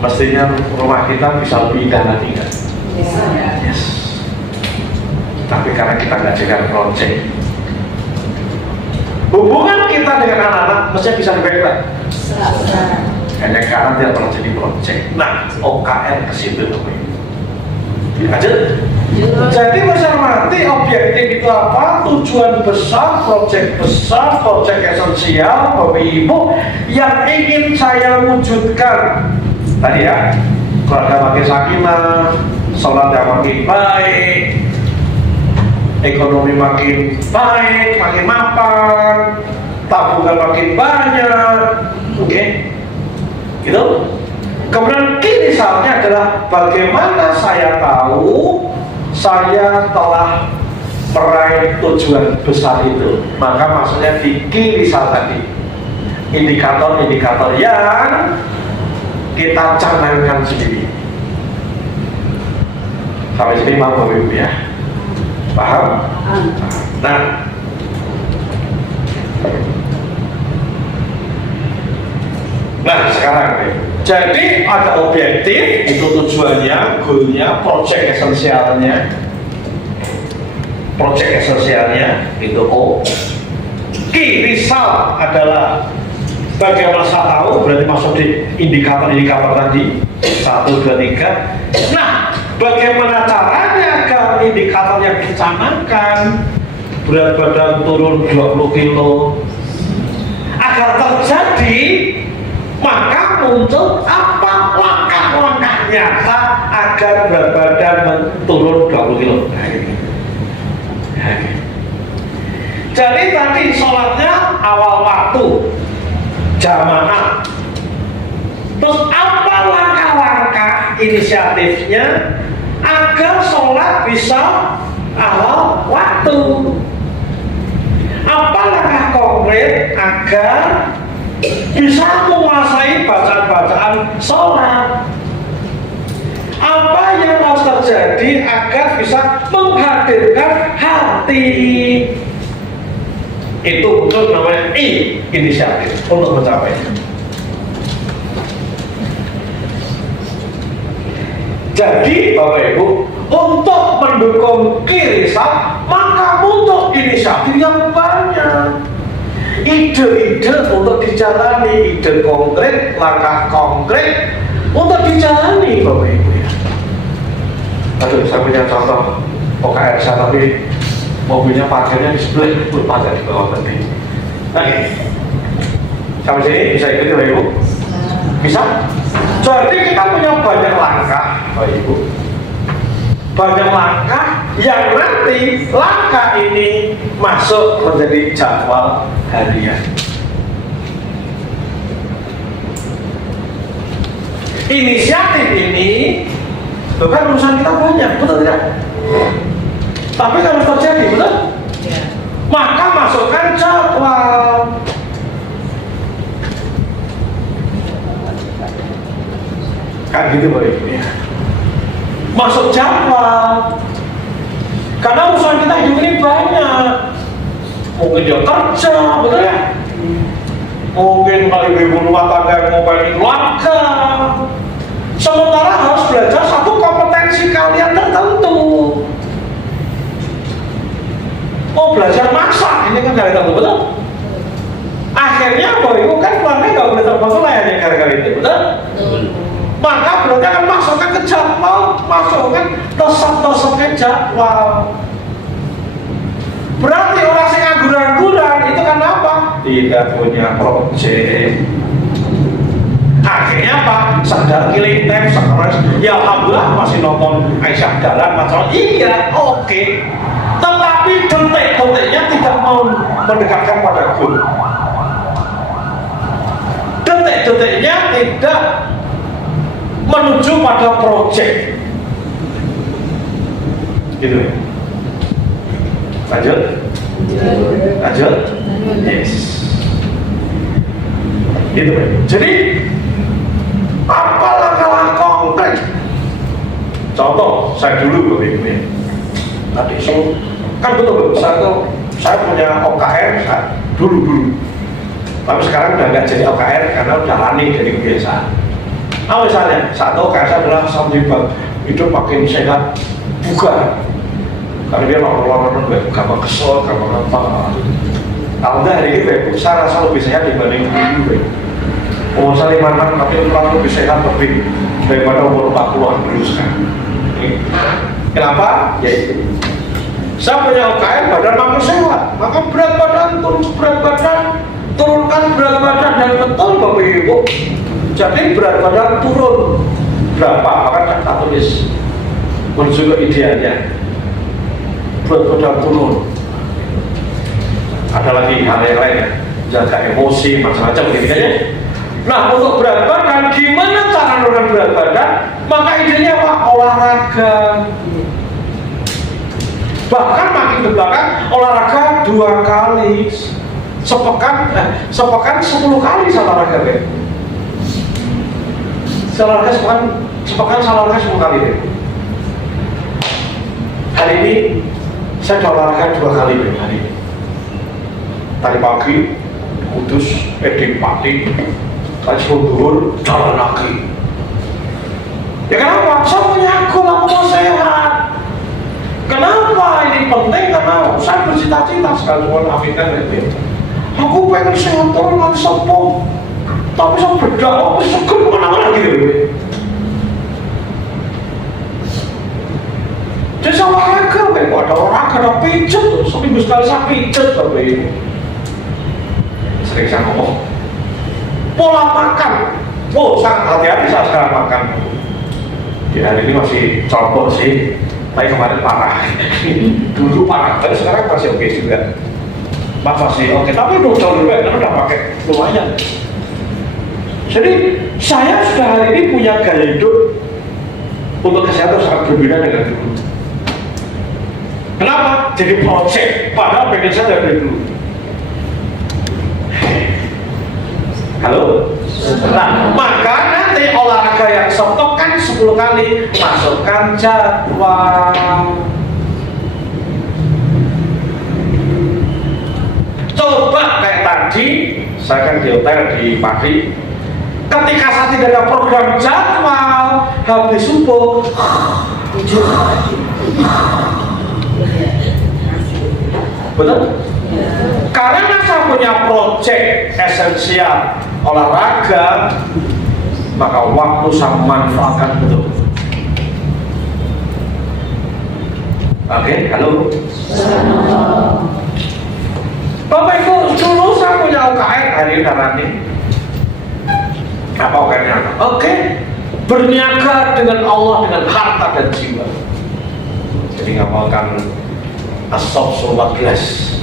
Mestinya rumah kita bisa lebih indah lagi kan? Yes. Tapi karena kita nggak jadikan proyek, hubungan kita dengan anak-anak mestinya bisa lebih baik. Hanya karena tidak pernah jadi proyek. Nah, OKR ke situ tuh. Lanjut. Jadi mencermati objektif itu apa, tujuan besar, proyek esensial, Bapak Ibu yang ingin saya wujudkan. Tadi ya, keluarga makin sakinah, sholat yang makin baik, ekonomi makin baik, makin mapan, tabungan makin banyak, oke? Gitu. Kemudian key misalnya adalah bagaimana saya tahu saya telah meraih tujuan besar itu. Maka maksudnya di key misal tadi, indikator-indikator yang kita canangkan sendiri. Sampai sini paham Bapak Ibu ya? Paham? Nah sekarang jadi ada objektif, itu tujuannya, goalnya, project esensialnya itu O. Key result adalah bagaimana saya tahu, berarti masuk di indikator-indikator tadi 1, 2, 3. Nah, bagaimana caranya agar indikator yang dicanangkan, berat badan turun 20 kilo agar terjadi, maka muncul apa langkah-langkah nyata agar berat badan turun 20 kilo. Jadi tadi sholatnya awal waktu, jamaah. Terus apa langkah-langkah inisiatifnya agar sholat bisa awal waktu? Apa langkah konkret agar bisa menguasai bacaan-bacaan sholat? Apa yang harus terjadi agar bisa menghadirkan hati? Itu muncul namanya inisiatif untuk mencapainya. Jadi Bapak Ibu, untuk mendukung kirisan, maka muncul inisiatif yang banyak. Ide-ide untuk dijalani, ide konkret, langkah konkret untuk dijalani Bapak Ibu ya. Aduh, saya punya contoh OKR saya, tapi mobilnya parkirnya di sebelah, lupa dari bawah tadi. Oke, sampai sini bisa ikuti Bapak Ibu? Bisa? Jadi kita punya banyak langkah Bapak Ibu, banyak langkah yang nanti langkah ini masuk menjadi jadwal harian. Inisiatif ini bukan urusan kita banyak, betul tidak? Tapi harus terjadi, betul? Ya. Maka masukkan jadwal. Kan gitu Bapak Ibu ya. Masuk jadwal. Karena urusan kita hidup ini banyak. Mungkin dia kerja, betul ya? Mungkin kalau ibu rumah tangga yang mau pengen keluarga, sementara harus belajar satu kompetensi kalian tertentu. Mau belajar masak, ini kan kalian tahu betul. Akhirnya apa ibu kan keluarga nggak boleh terbangun layarnya gara-gara itu, betul? Maka berarti akan masukkan ke jadwal, masukkan tesap-tesapnya jadwal. Berarti orang yang ngangguran-ngangguran itu kan apa? Tidak punya proyek. Akhirnya apa? Sadar killing time, stres. Ya alhamdulillah masih nonton Aisyah Dahlan macam iya, oke. Tetapi detik-detiknya tidak mau mendekatkan pada guru. Detik-detiknya tidak menuju pada proyek. Gitu ya. Lanjut? Lanjut? Yes. Gitu ya. Jadi apa langkah-langkah konkret? Contoh, saya dulu begini. Tadi kan betul, saya punya OKR dulu. Tapi sekarang udah nggak jadi OKR karena udah lani jadi kebiasaan. Nah misalnya, satu OKR saya adalah sambil hidup makin sehat, bukan. Karena dia lama-lama gampang kesel, gampang apa. Kalau hari ini saya rasa lebih sehat dibanding dulu. Umur saya 56 tapi lebih sehat lebih daripada umur 40-an dulu sekarang. Kenapa? Ya itu. Saya punya OKR badan makin sehat, maka berat badan turunkan berat badan dan betul Bapak Ibu. Jadi berat badan turun berapa? Maka saya tulis menuju ke idealnya. Berat badan turun. Ada lagi hal yang lain ya, jaga emosi macam-macam gitu kan ya. Nah untuk berat badan, gimana cara menurunkan berat badan? Maka idenya apa? Olahraga. Bahkan makin ke belakang olahraga 2 kali sepekan 10 kali saya olahraga deh. Sepekan saya olahraga 10 kali deh. Hari ini saya olahraga 2 kali deh hari ini. Tadi pagi Kudus, di Pati, tadi sebelum jalan lagi. Ya kenapa? Saya punya goal, aku mau sehat. Kenapa ini penting? Karena saya bercita-cita sekali aminkan itu. Aku pengen sehat terus nanti sembuh. Tapi saya berdakwah, seger kemana-mana gitu. Jadi saya olahraga, ada olahraga, ada pijet, seminggu sekali saya pijet Bapak Ibu. Sering saya ngomong. Pola makan, sangat hati-hati saya sekarang makan. Di hari ini masih coba sih. Tapi kemarin parah, dulu parah, tapi sekarang masih oke juga. Masih oke, tapi udah jauh lebih baik, udah pakai lumayan. Jadi saya sudah hari ini punya gaya hidup untuk kesehatan sangat berbeda dengan dulu. Kenapa? Jadi project, padahal pengen saya dari dulu. Halo? Nah, maka nanti olahraga yang stok kan 10 kali, masukkan jadwal. Coba kayak tadi, saya kan di hotel di Pati. Ketika saya tidak ada program jadwal, habis subuh, betul? Karena saya punya project esensial olahraga, maka waktu saya manfaatkan betul. Oke, halo. Bapak Ibu, dulu saya punya UKR hari ini running. Apa UKR-nya? Oke, berniaga dengan Allah dengan harta dan jiwa. Jadi ngamalkan as-sof surbat gelas.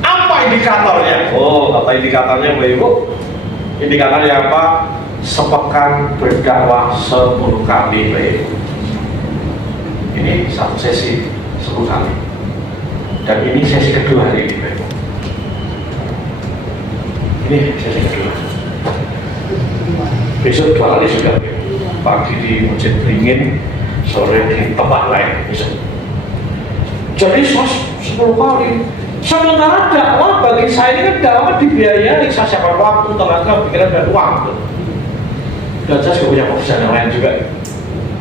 Apa indikatornya? Apa indikatornya Bapak Ibu? Indikatornya apa? Sepekan berdakwah 10 kali Bapak Ibu. Ini satu sesi 10 kali. Dan ini sesi kedua hari ini Bapak Ibu. Ini sesi kedua. Besok 2 kali sudah Bapak Ibu. Pagi di Masjid Beringin, sore di tempat lain besok. Jadi 10 kali. Sementara dakwah bagi saya ini kan dakwah dibiayai, saya siapkan waktu, tenaga, pikiran dan uang. Dan saya juga punya pekerjaan yang lain juga.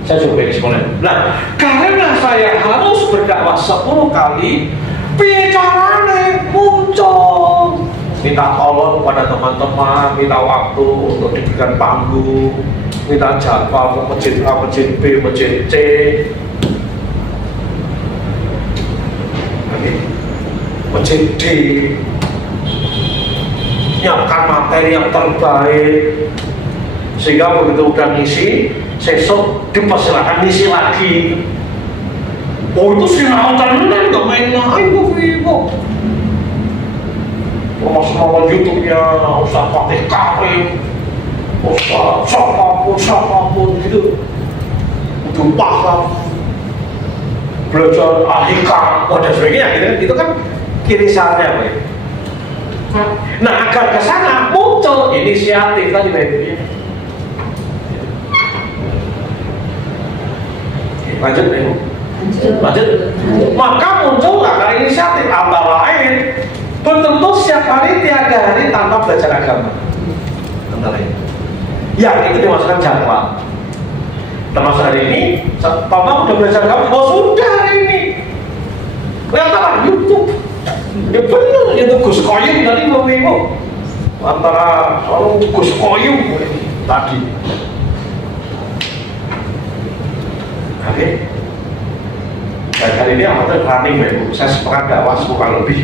Saya juga pengen sekolah. Nah, karena saya harus berdakwah 10 kali, bicaranya muncul. Minta tolong pada teman-teman, minta waktu untuk diberikan panggung, minta jadwal ke masjid A, masjid B, masjid C. Masjid D, nyiapkan materi yang terbaik, sehingga begitu udah ngisi, sesok dipersilakan ngisi lagi. Oh itu sinau tenan, gak main-main kok. Semua YouTube-nya Ustaz Fatih Karim, Ustaz siapapun gitu, udah paham, belajar ahikam, dan sebagainya gitu. Itu kan kirisannya, Pak. Nah, agar ke sana muncul inisiatif tadi, Pak. Lanjut, Ibu. Lanjut. Maka muncul akar inisiatif antara lain betul-betul setiap hari, tiada hari tanpa belajar agama. Antara lain. Yang itu dimasukkan jadwal. Termasuk hari ini, Papa udah belajar agama. Oh sudah hari ini. Lihat apa? YouTube. Ya benar, itu Gus Koyum tadi Bapak Ibu. Antara Gus Koyum tadi. Oke. Dan hari ini alhamdulillah running Bapak Ibu. Saya sepakat dakwah 10 kali lebih.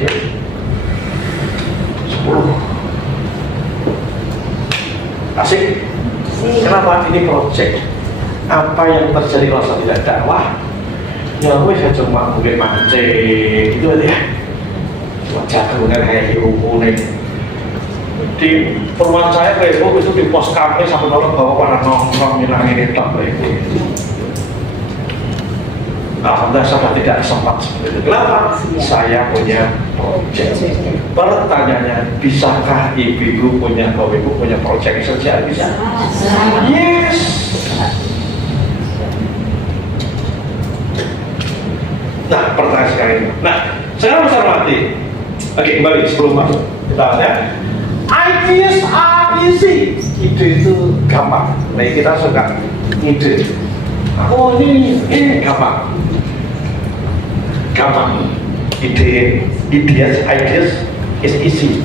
10. Asik. Kenapa ini project? Apa yang terjadi kalau saya tidak dakwah? Ya saya cuma boleh mancing gitu aja ya. Cuma jagungan kayak hirumu nih. Di perumahan saya Pak Ibu itu di pos kafe sampai nolong bawa pada nongkrong minang ini tak Pak Ibu. Alhamdulillah saya tidak sempat seperti itu. Kenapa? Saya punya project. Pertanyaannya, bisakah ibu punya, Bapak Ibu punya project sosial? Bisa? Yes. Nah, pertanyaan sekali. Nah, sekarang bisa mati. Oke, kembali sebelum masuk. Kita lihat ya. Ideas are easy. Ide itu gampang. Nah, kita suka ide. Aku ini gampang. Gampang. Ideas is easy.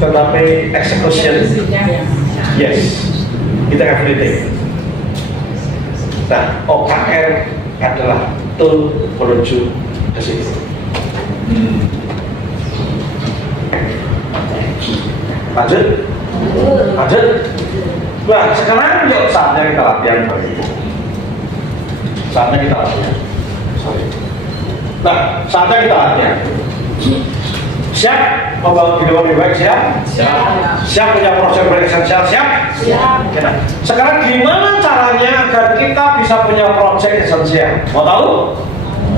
Tetapi execution, yes, kita everything. Nah, OKR adalah tool menuju ke situ. Lanjut. Nah, sekarang yuk saatnya kita latihan Bapak Ibu. Saatnya kita latihan. Nah, saatnya kita latihan. Siap membangun video lebih baik? Siap? Siap punya proses esensial? Siap? Nah, sekarang gimana caranya agar kita bisa punya proyek esensial? Mau tahu?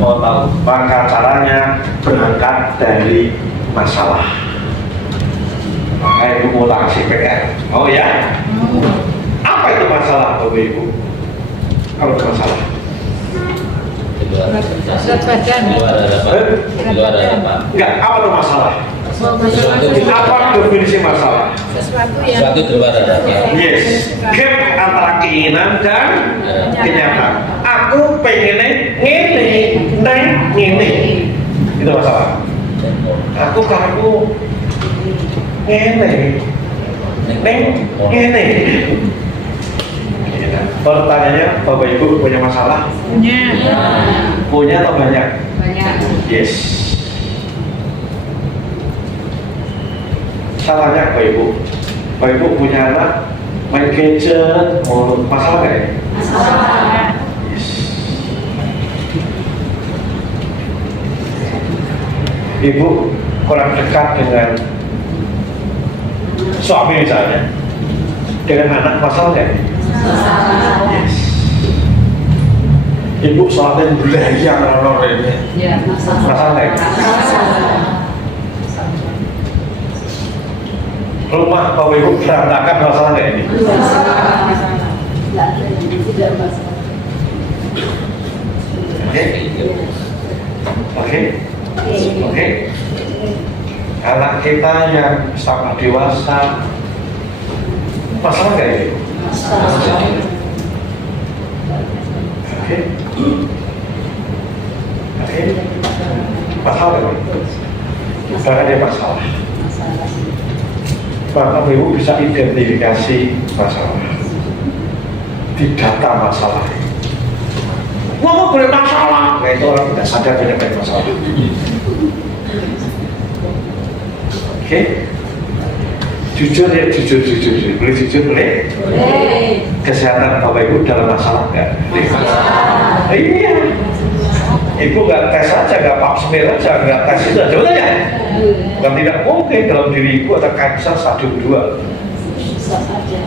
Mau tahu? Maka caranya berangkat dari masalah. Maka Ibu mau taksi PR. Oh ya? Apa itu masalah Bapak Ibu? Kalau ada masalah? Enggak, apa itu masalah? Apa definisi masalah? Sesuatu di luar harapan. Yes, gap antara keinginan dan kenyataan. Aku pengennya ngene. Itu masalah. Aku ngene. Pertanyaannya, Bapak Ibu punya masalah? Punya atau banyak? Banyak. Yes. Salahnya Bapak Ibu. Bapak Ibu punya anak main gadget, mau masalah nggak ya? Masalah. Yes. Ibu kurang dekat dengan suami misalnya, dengan anak masalah nggak? Yes. Ibu sholatnya belayar orang ini. Ya, Masalah nggak? Rumah Bapak Ibu berantakan masalah nggak ini? Oke. Anak kita yang sama dewasa, masalah nggak ini? Oke. Oke. Masalah nggak? Bukan ada masalah. Bapak Ibu bisa identifikasi masalah di data masalah. Ngomong boleh masalah, nah itu orang tidak sadar banyak masalah. Oke, jujur ya, jujur, boleh jujur boleh? Boleh. Kesehatan Bapak Ibu dalam masalah nggak? Iya. Ibu nggak tes aja, nggak pap smear aja, nggak tes itu aja, betul ya? Bukan tidak mungkin dalam diri ibu ada kanker stadium 2. Bisa saja.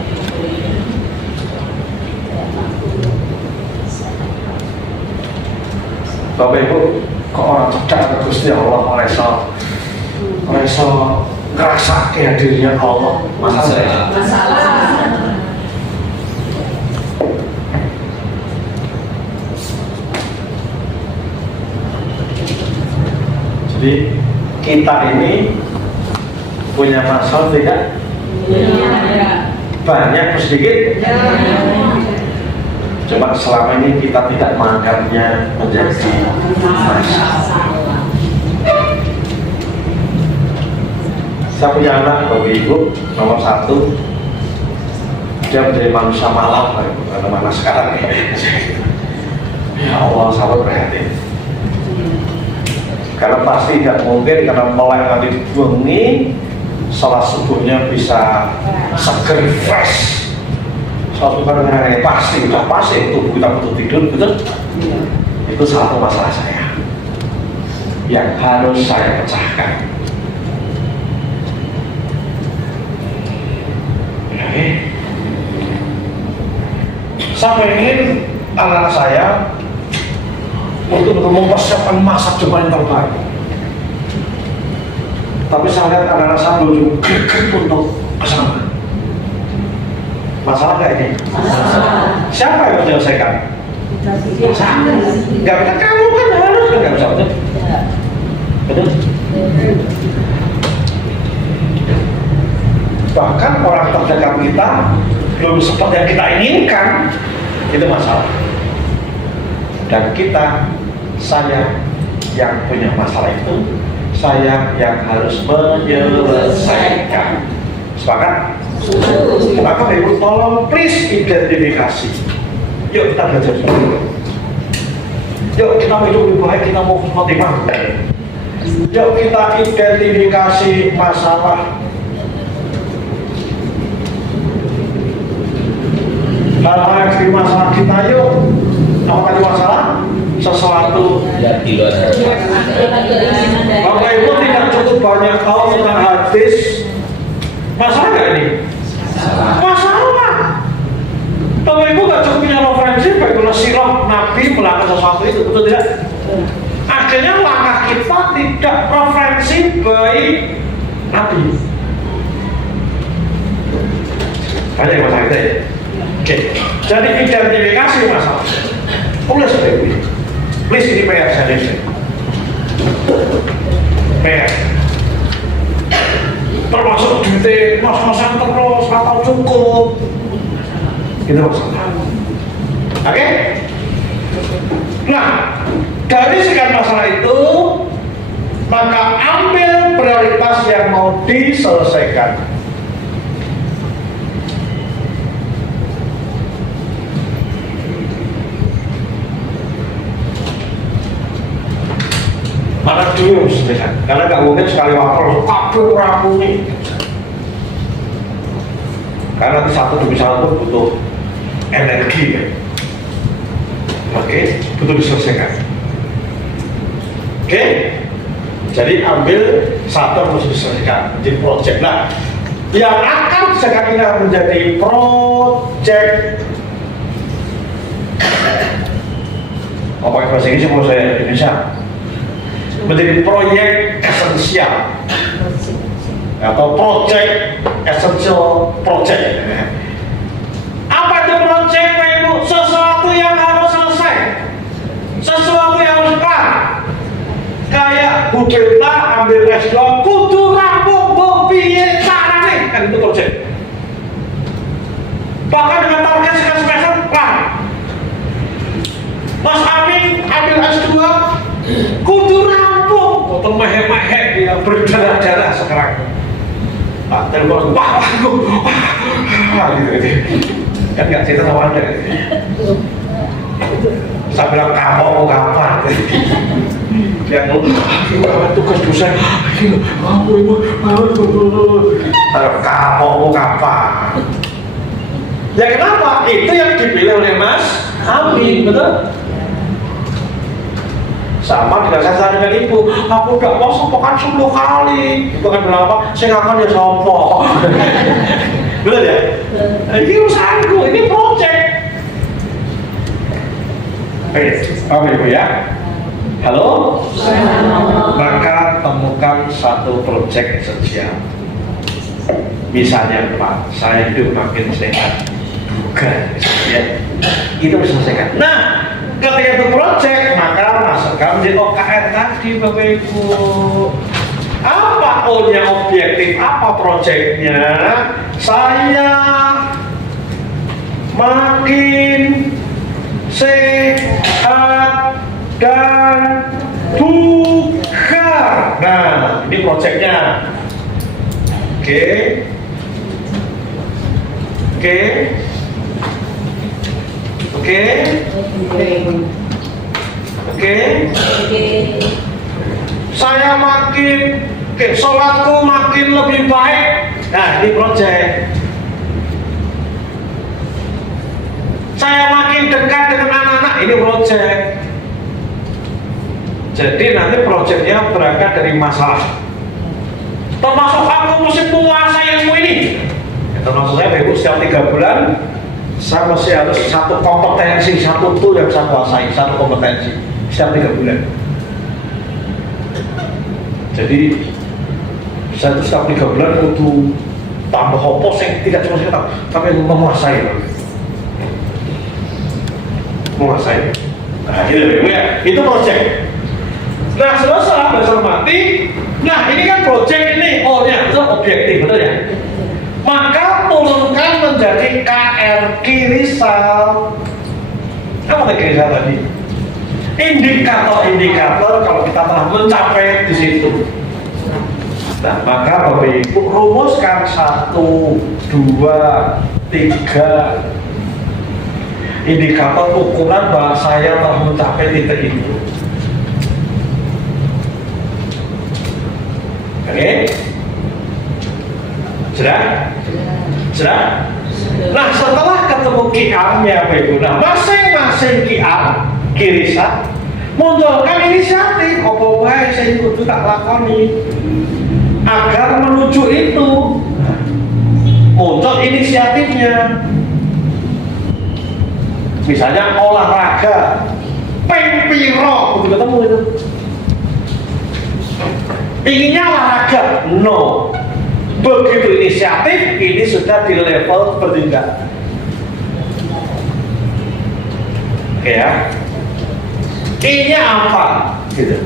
Bapak Ibu, kok orang cerdas Gusti Allah Maha ngerasa kehadirannya Allah masalah. Jadi kita ini punya masalah tidak? Banyak atau sedikit? Cuma selama ini kita tidak menganggapnya menjadi masalah. Saya punya anak bagi ibu nomor 1, dia menjadi manusia malam, karena mana sekarang ya. Ya Allah, sahabat prihatin. Karena pasti tidak mungkin karena mulai nanti bengi sholat subuhnya bisa seger fresh. Sholat subuh kan pasti tubuh kita butuh tidur, betul? Itu satu masalah saya yang harus saya pecahkan. Oke. Saya ingin anak saya untuk mempersiapkan masa depan yang terbaik. Tapi saya lihat anak-anak saya belum greget untuk kesana. Masalah nggak ini? Masalah. Siapa yang menyelesaikan? Masalah. Nggak bisa, kamu kan harus, nggak bisa, betul? Betul? Bahkan orang terdekat kita belum seperti yang kita inginkan, itu masalah. Dan saya yang punya masalah itu, saya yang harus menyelesaikan. Sepakat? Maka Ibu tolong please identifikasi. Yuk kita belajar dulu. Yuk kita mau hidup lebih baik, kita mau motivasi. Yuk kita identifikasi masalah. Hal-hal yang di masalah kita, yuk. Apa tadi masalah? Sesuatu yang di luar harapan. Bapak Ibu tidak cukup banyak tahu tentang hadis. Masalah nggak ini? Masalah. Bapak Ibu nggak cukup punya referensi bagaimana sirah Nabi melakukan sesuatu itu, betul tidak? Akhirnya langkah kita tidak referensi baik Nabi. Banyak masalah kita ya. Oke, jadi identifikasi masalah. Boleh saya ini. Please ini PR saya. PR. Termasuk duit mas-masan terus atau cukup. Gitu masalah. Oke? Nah, dari sekian masalah itu, maka ambil prioritas yang mau diselesaikan. Mana dulu selesai, karena nggak mungkin sekali waktu kabel rampuni. Karena nanti satu demi satu butuh energi ya. Oke, butuh diselesaikan. Oke, jadi ambil satu harus diselesaikan menjadi project. Nah, yang akan diselesaikan ini menjadi project. Apa bahasa Inggris mau saya Indonesia? Menjadi proyek esensial atau project essential project. Apa itu project, Pak Ibu? Sesuatu yang harus selesai, sesuatu yang harus kelar. Kayak Bu Delta ambil S2 kudu rampung bu piye carane kan itu proyek. Bahkan dengan target semester Mas Amin ambil S2 kudu rampung, betul mehe-mehe dia berdarah-darah sekarang. Pak telepon, wah gitu. Kan nggak cerita sama anda. Saya bilang kapok kapan? Yang tugas dosen, kapok kapan? Ya kenapa? Itu yang dipilih oleh Mas Amin, betul? Sama dengan saya dengan ibu, aku gak mau sopokan 10 kali. Ibu kan bilang apa? Saya akan ya sopok. Betul ya? Ini urusanku, ini project. Oke, Ibu ya. Halo? Maka temukan satu project sosial. Misalnya Pak, saya hidup makin sehat. Bukan, ya. Itu bisa selesaikan. Nah, ketika itu project, maka masukkan di OKR tadi Bapak Ibu. Apa O-nya objektif, apa projectnya? Saya makin sehat dan bugar. Nah, ini projectnya. Oke. Saya makin, sholatku makin lebih baik. Nah, ini project. Saya makin dekat dengan anak-anak. Ini project. Jadi nanti projectnya berangkat dari masalah. Termasuk aku mesti menguasai ilmu ini. Termasuk saya, Ibu, setiap 3 bulan saya masih harus satu kompetensi, satu tool yang saya kuasai, satu kompetensi setiap 3 bulan. Jadi saya itu setiap 3 bulan kudu tambah hopos yang tidak cuma saya tahu, tapi menguasai. Nah, gitu ya. Itu project. Nah, selesai besar mati. Nah, ini kan project ini, O-nya itu objektif, betul ya? Maka turunkan menjadi KR Kirisal. Apa tadi Kirisal tadi? Indikator-indikator kalau kita telah mencapai di situ. Nah, maka Bapak Ibu rumuskan 1, 2, 3 indikator ukuran bahwa saya telah mencapai titik itu. Oke? Sudah? Nah, setelah ketemu QR-nya Bapak Ibu, nah masing-masing QR Kirisal munculkan inisiatif apa wae sing kudu tak lakoni agar menuju itu. Muncul inisiatifnya. Misalnya olahraga ping piro kudu ketemu itu. Inginnya olahraga? No. Begitu inisiatif, ini sudah di level bertindak. Oke ya. I-nya apa? Gitu.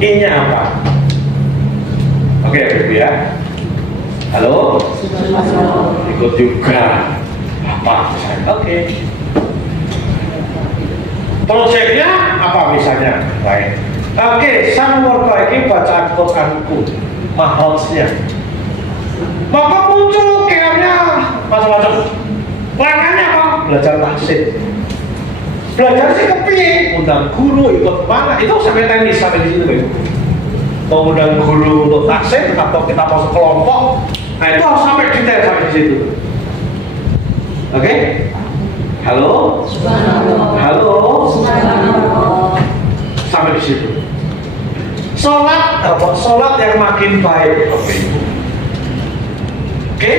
I-nya apa? Oke, Ibu ya. Halo? Ikut juga. Apa? Oke. Proyeknya apa misalnya? Baik. Oke, saya memperbaiki bacaan Quranku. Mahosnya. Maka muncul kayaknya macam-macam. Langkahnya apa? Belajar tahsin. Belajar sih kepiye? Undang guru ikut mana? Itu sampai teknis sampai di situ, Ibu. Mau undang guru untuk tahsin atau kita masuk kelompok? Nah itu harus sampai detail sampai di situ. Oke? Halo? Halo? Sampai di situ. Sholat yang makin baik, Oke?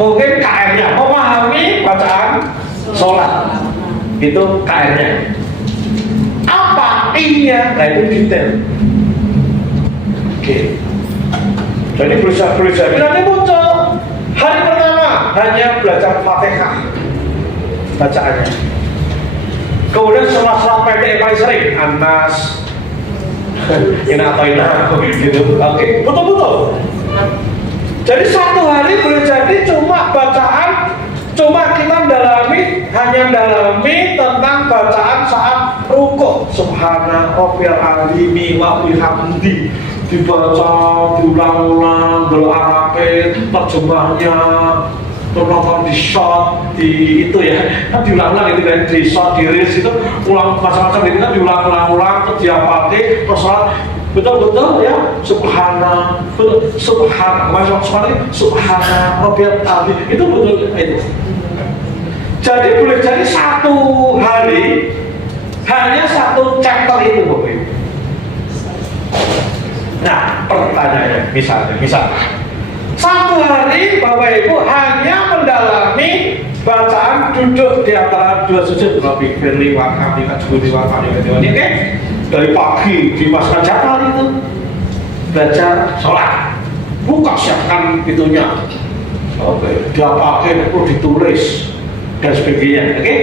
Mungkin KR-nya memahami bacaan sholat. Itu KR-nya. Apa I-nya? Nah itu detail. Oke. Jadi berusaha. Nanti muncul hari pertama hanya belajar Fatihah bacaannya. Kemudian sholat pendek yang paling sering Anas, Ini atau ini aku gitu. Oke, betul-betul. Jadi satu hari boleh jadi cuma bacaan, cuma kita hanya dalami tentang bacaan saat rukuk. Subhana rabbiyal azimi wa bihamdi, dibaca diulang-ulang, berarape terjemahnya, nonton di shot di itu ya, kan diulang-ulang itu kan, di shot di reels itu ulang macam-macam itu kan diulang-ulang terus diapake terus sholat betul-betul ya, subhana rabbiyal azim, itu betul itu. Jadi boleh jadi satu hari hanya satu chapter itu Bapak Ibu. Nah pertanyaannya misal satu hari Bapak Ibu hanya mendalami bacaan duduk di antara dua sujud, Rabbi firli warhamni wajburi warhamni wajburi, oke? Dari pagi di masa jadwal itu belajar sholat, buka siapkan itunya, oke? Dia pakai itu ditulis dan sebagainya, oke?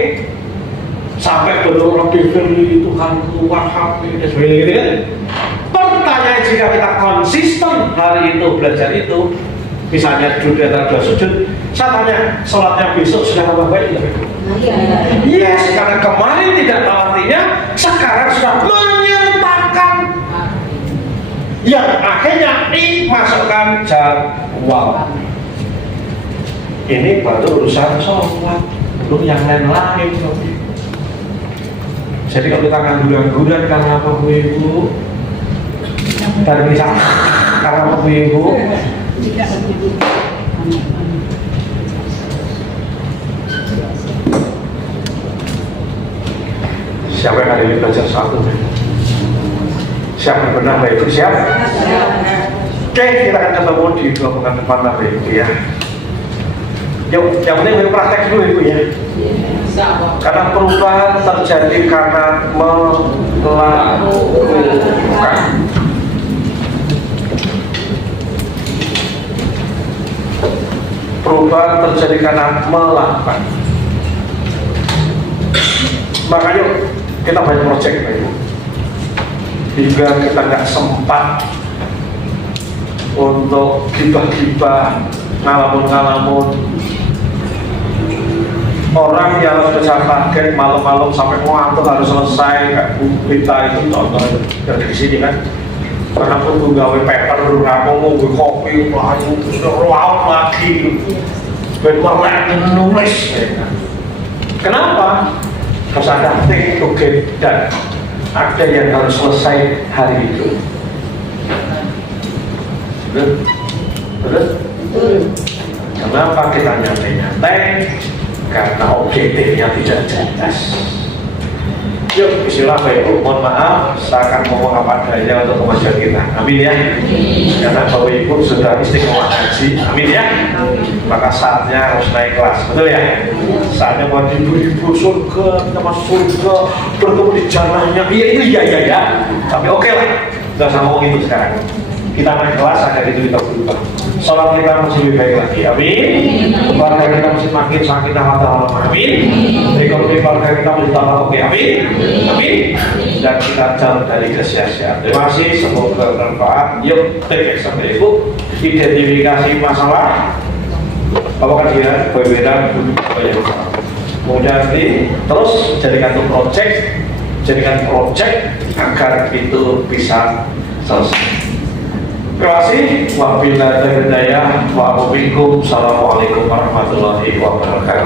Sampai betul Rabbi firli Tuhanku warhamni dan sebagainya, gitu kan? Pertanyaan jika kita konsisten hari itu belajar itu, misalnya duduk di antara dua sujud, saya tanya, sholatnya besok sudah tambah baik nggak? Yes, karena kemarin tidak tahu artinya, sekarang sudah menyertakan yang akhirnya dimasukkan jadwal. Ini baru urusan sholat, belum yang lain-lain. Jadi kalau kita ngangguran karena apa Bu Ibu? Dari misal karena apa Bu Ibu? Siapa yang hari ini belajar satu? Siapa yang benar Bapak Ibu? Siap? Oke, kita akan ketemu di dua pekan depan Bapak Ibu ya. Yuk, yang penting Bapak praktek dulu Ibu ya. Karena perubahan terjadi karena melakukan. Perubahan terjadi karena melakukan. Makanya kita banyak project Pak Ibu, hingga kita nggak sempat untuk gibah-gibah, ngalamun-ngalamun. Orang yang kerja target malam-malam sampai ngantuk harus selesai, kayak kita itu contoh dari sini kan. Karena aku gawe paper, mau kopi, laut lagi, berwarna nulis. Kenapa? Harus ada take to get dan ada yang harus selesai hari itu. Betul? Kenapa kita nyantai-nyantai? Karena objektifnya tidak jelas. Yuk, bismillah Bapak Ibu, mohon maaf, saya akan ngomong apa adanya untuk kemajuan kita. Amin ya. Karena Bapak Ibu sudah istiqomah ngaji, amin ya. Maka saatnya harus naik kelas, betul ya. Saatnya buat ibu-ibu surga, kita masuk surga, bertemu di jannahnya. Iya itu iya. Tapi oke lah, nggak usah ngomong itu sekarang. Kita naik kelas agar itu kita berubah. Sholat kita masih lebih baik lagi, amin. Keluarga kita masih makin sakit hati, amin. Ekonomi keluarga kita masih tambah oke, amin. Dan kita jauh dari kesia-siaan. Terima kasih, semoga bermanfaat. Yuk, take action Ibu. Identifikasi masalah. Apa kan dia berbeda banyak masalah. Kemudian terus jadikan itu project agar itu bisa selesai. Terima kasih. Wabillahi taufiq wal hidayah. Assalamualaikum warahmatullahi wabarakatuh.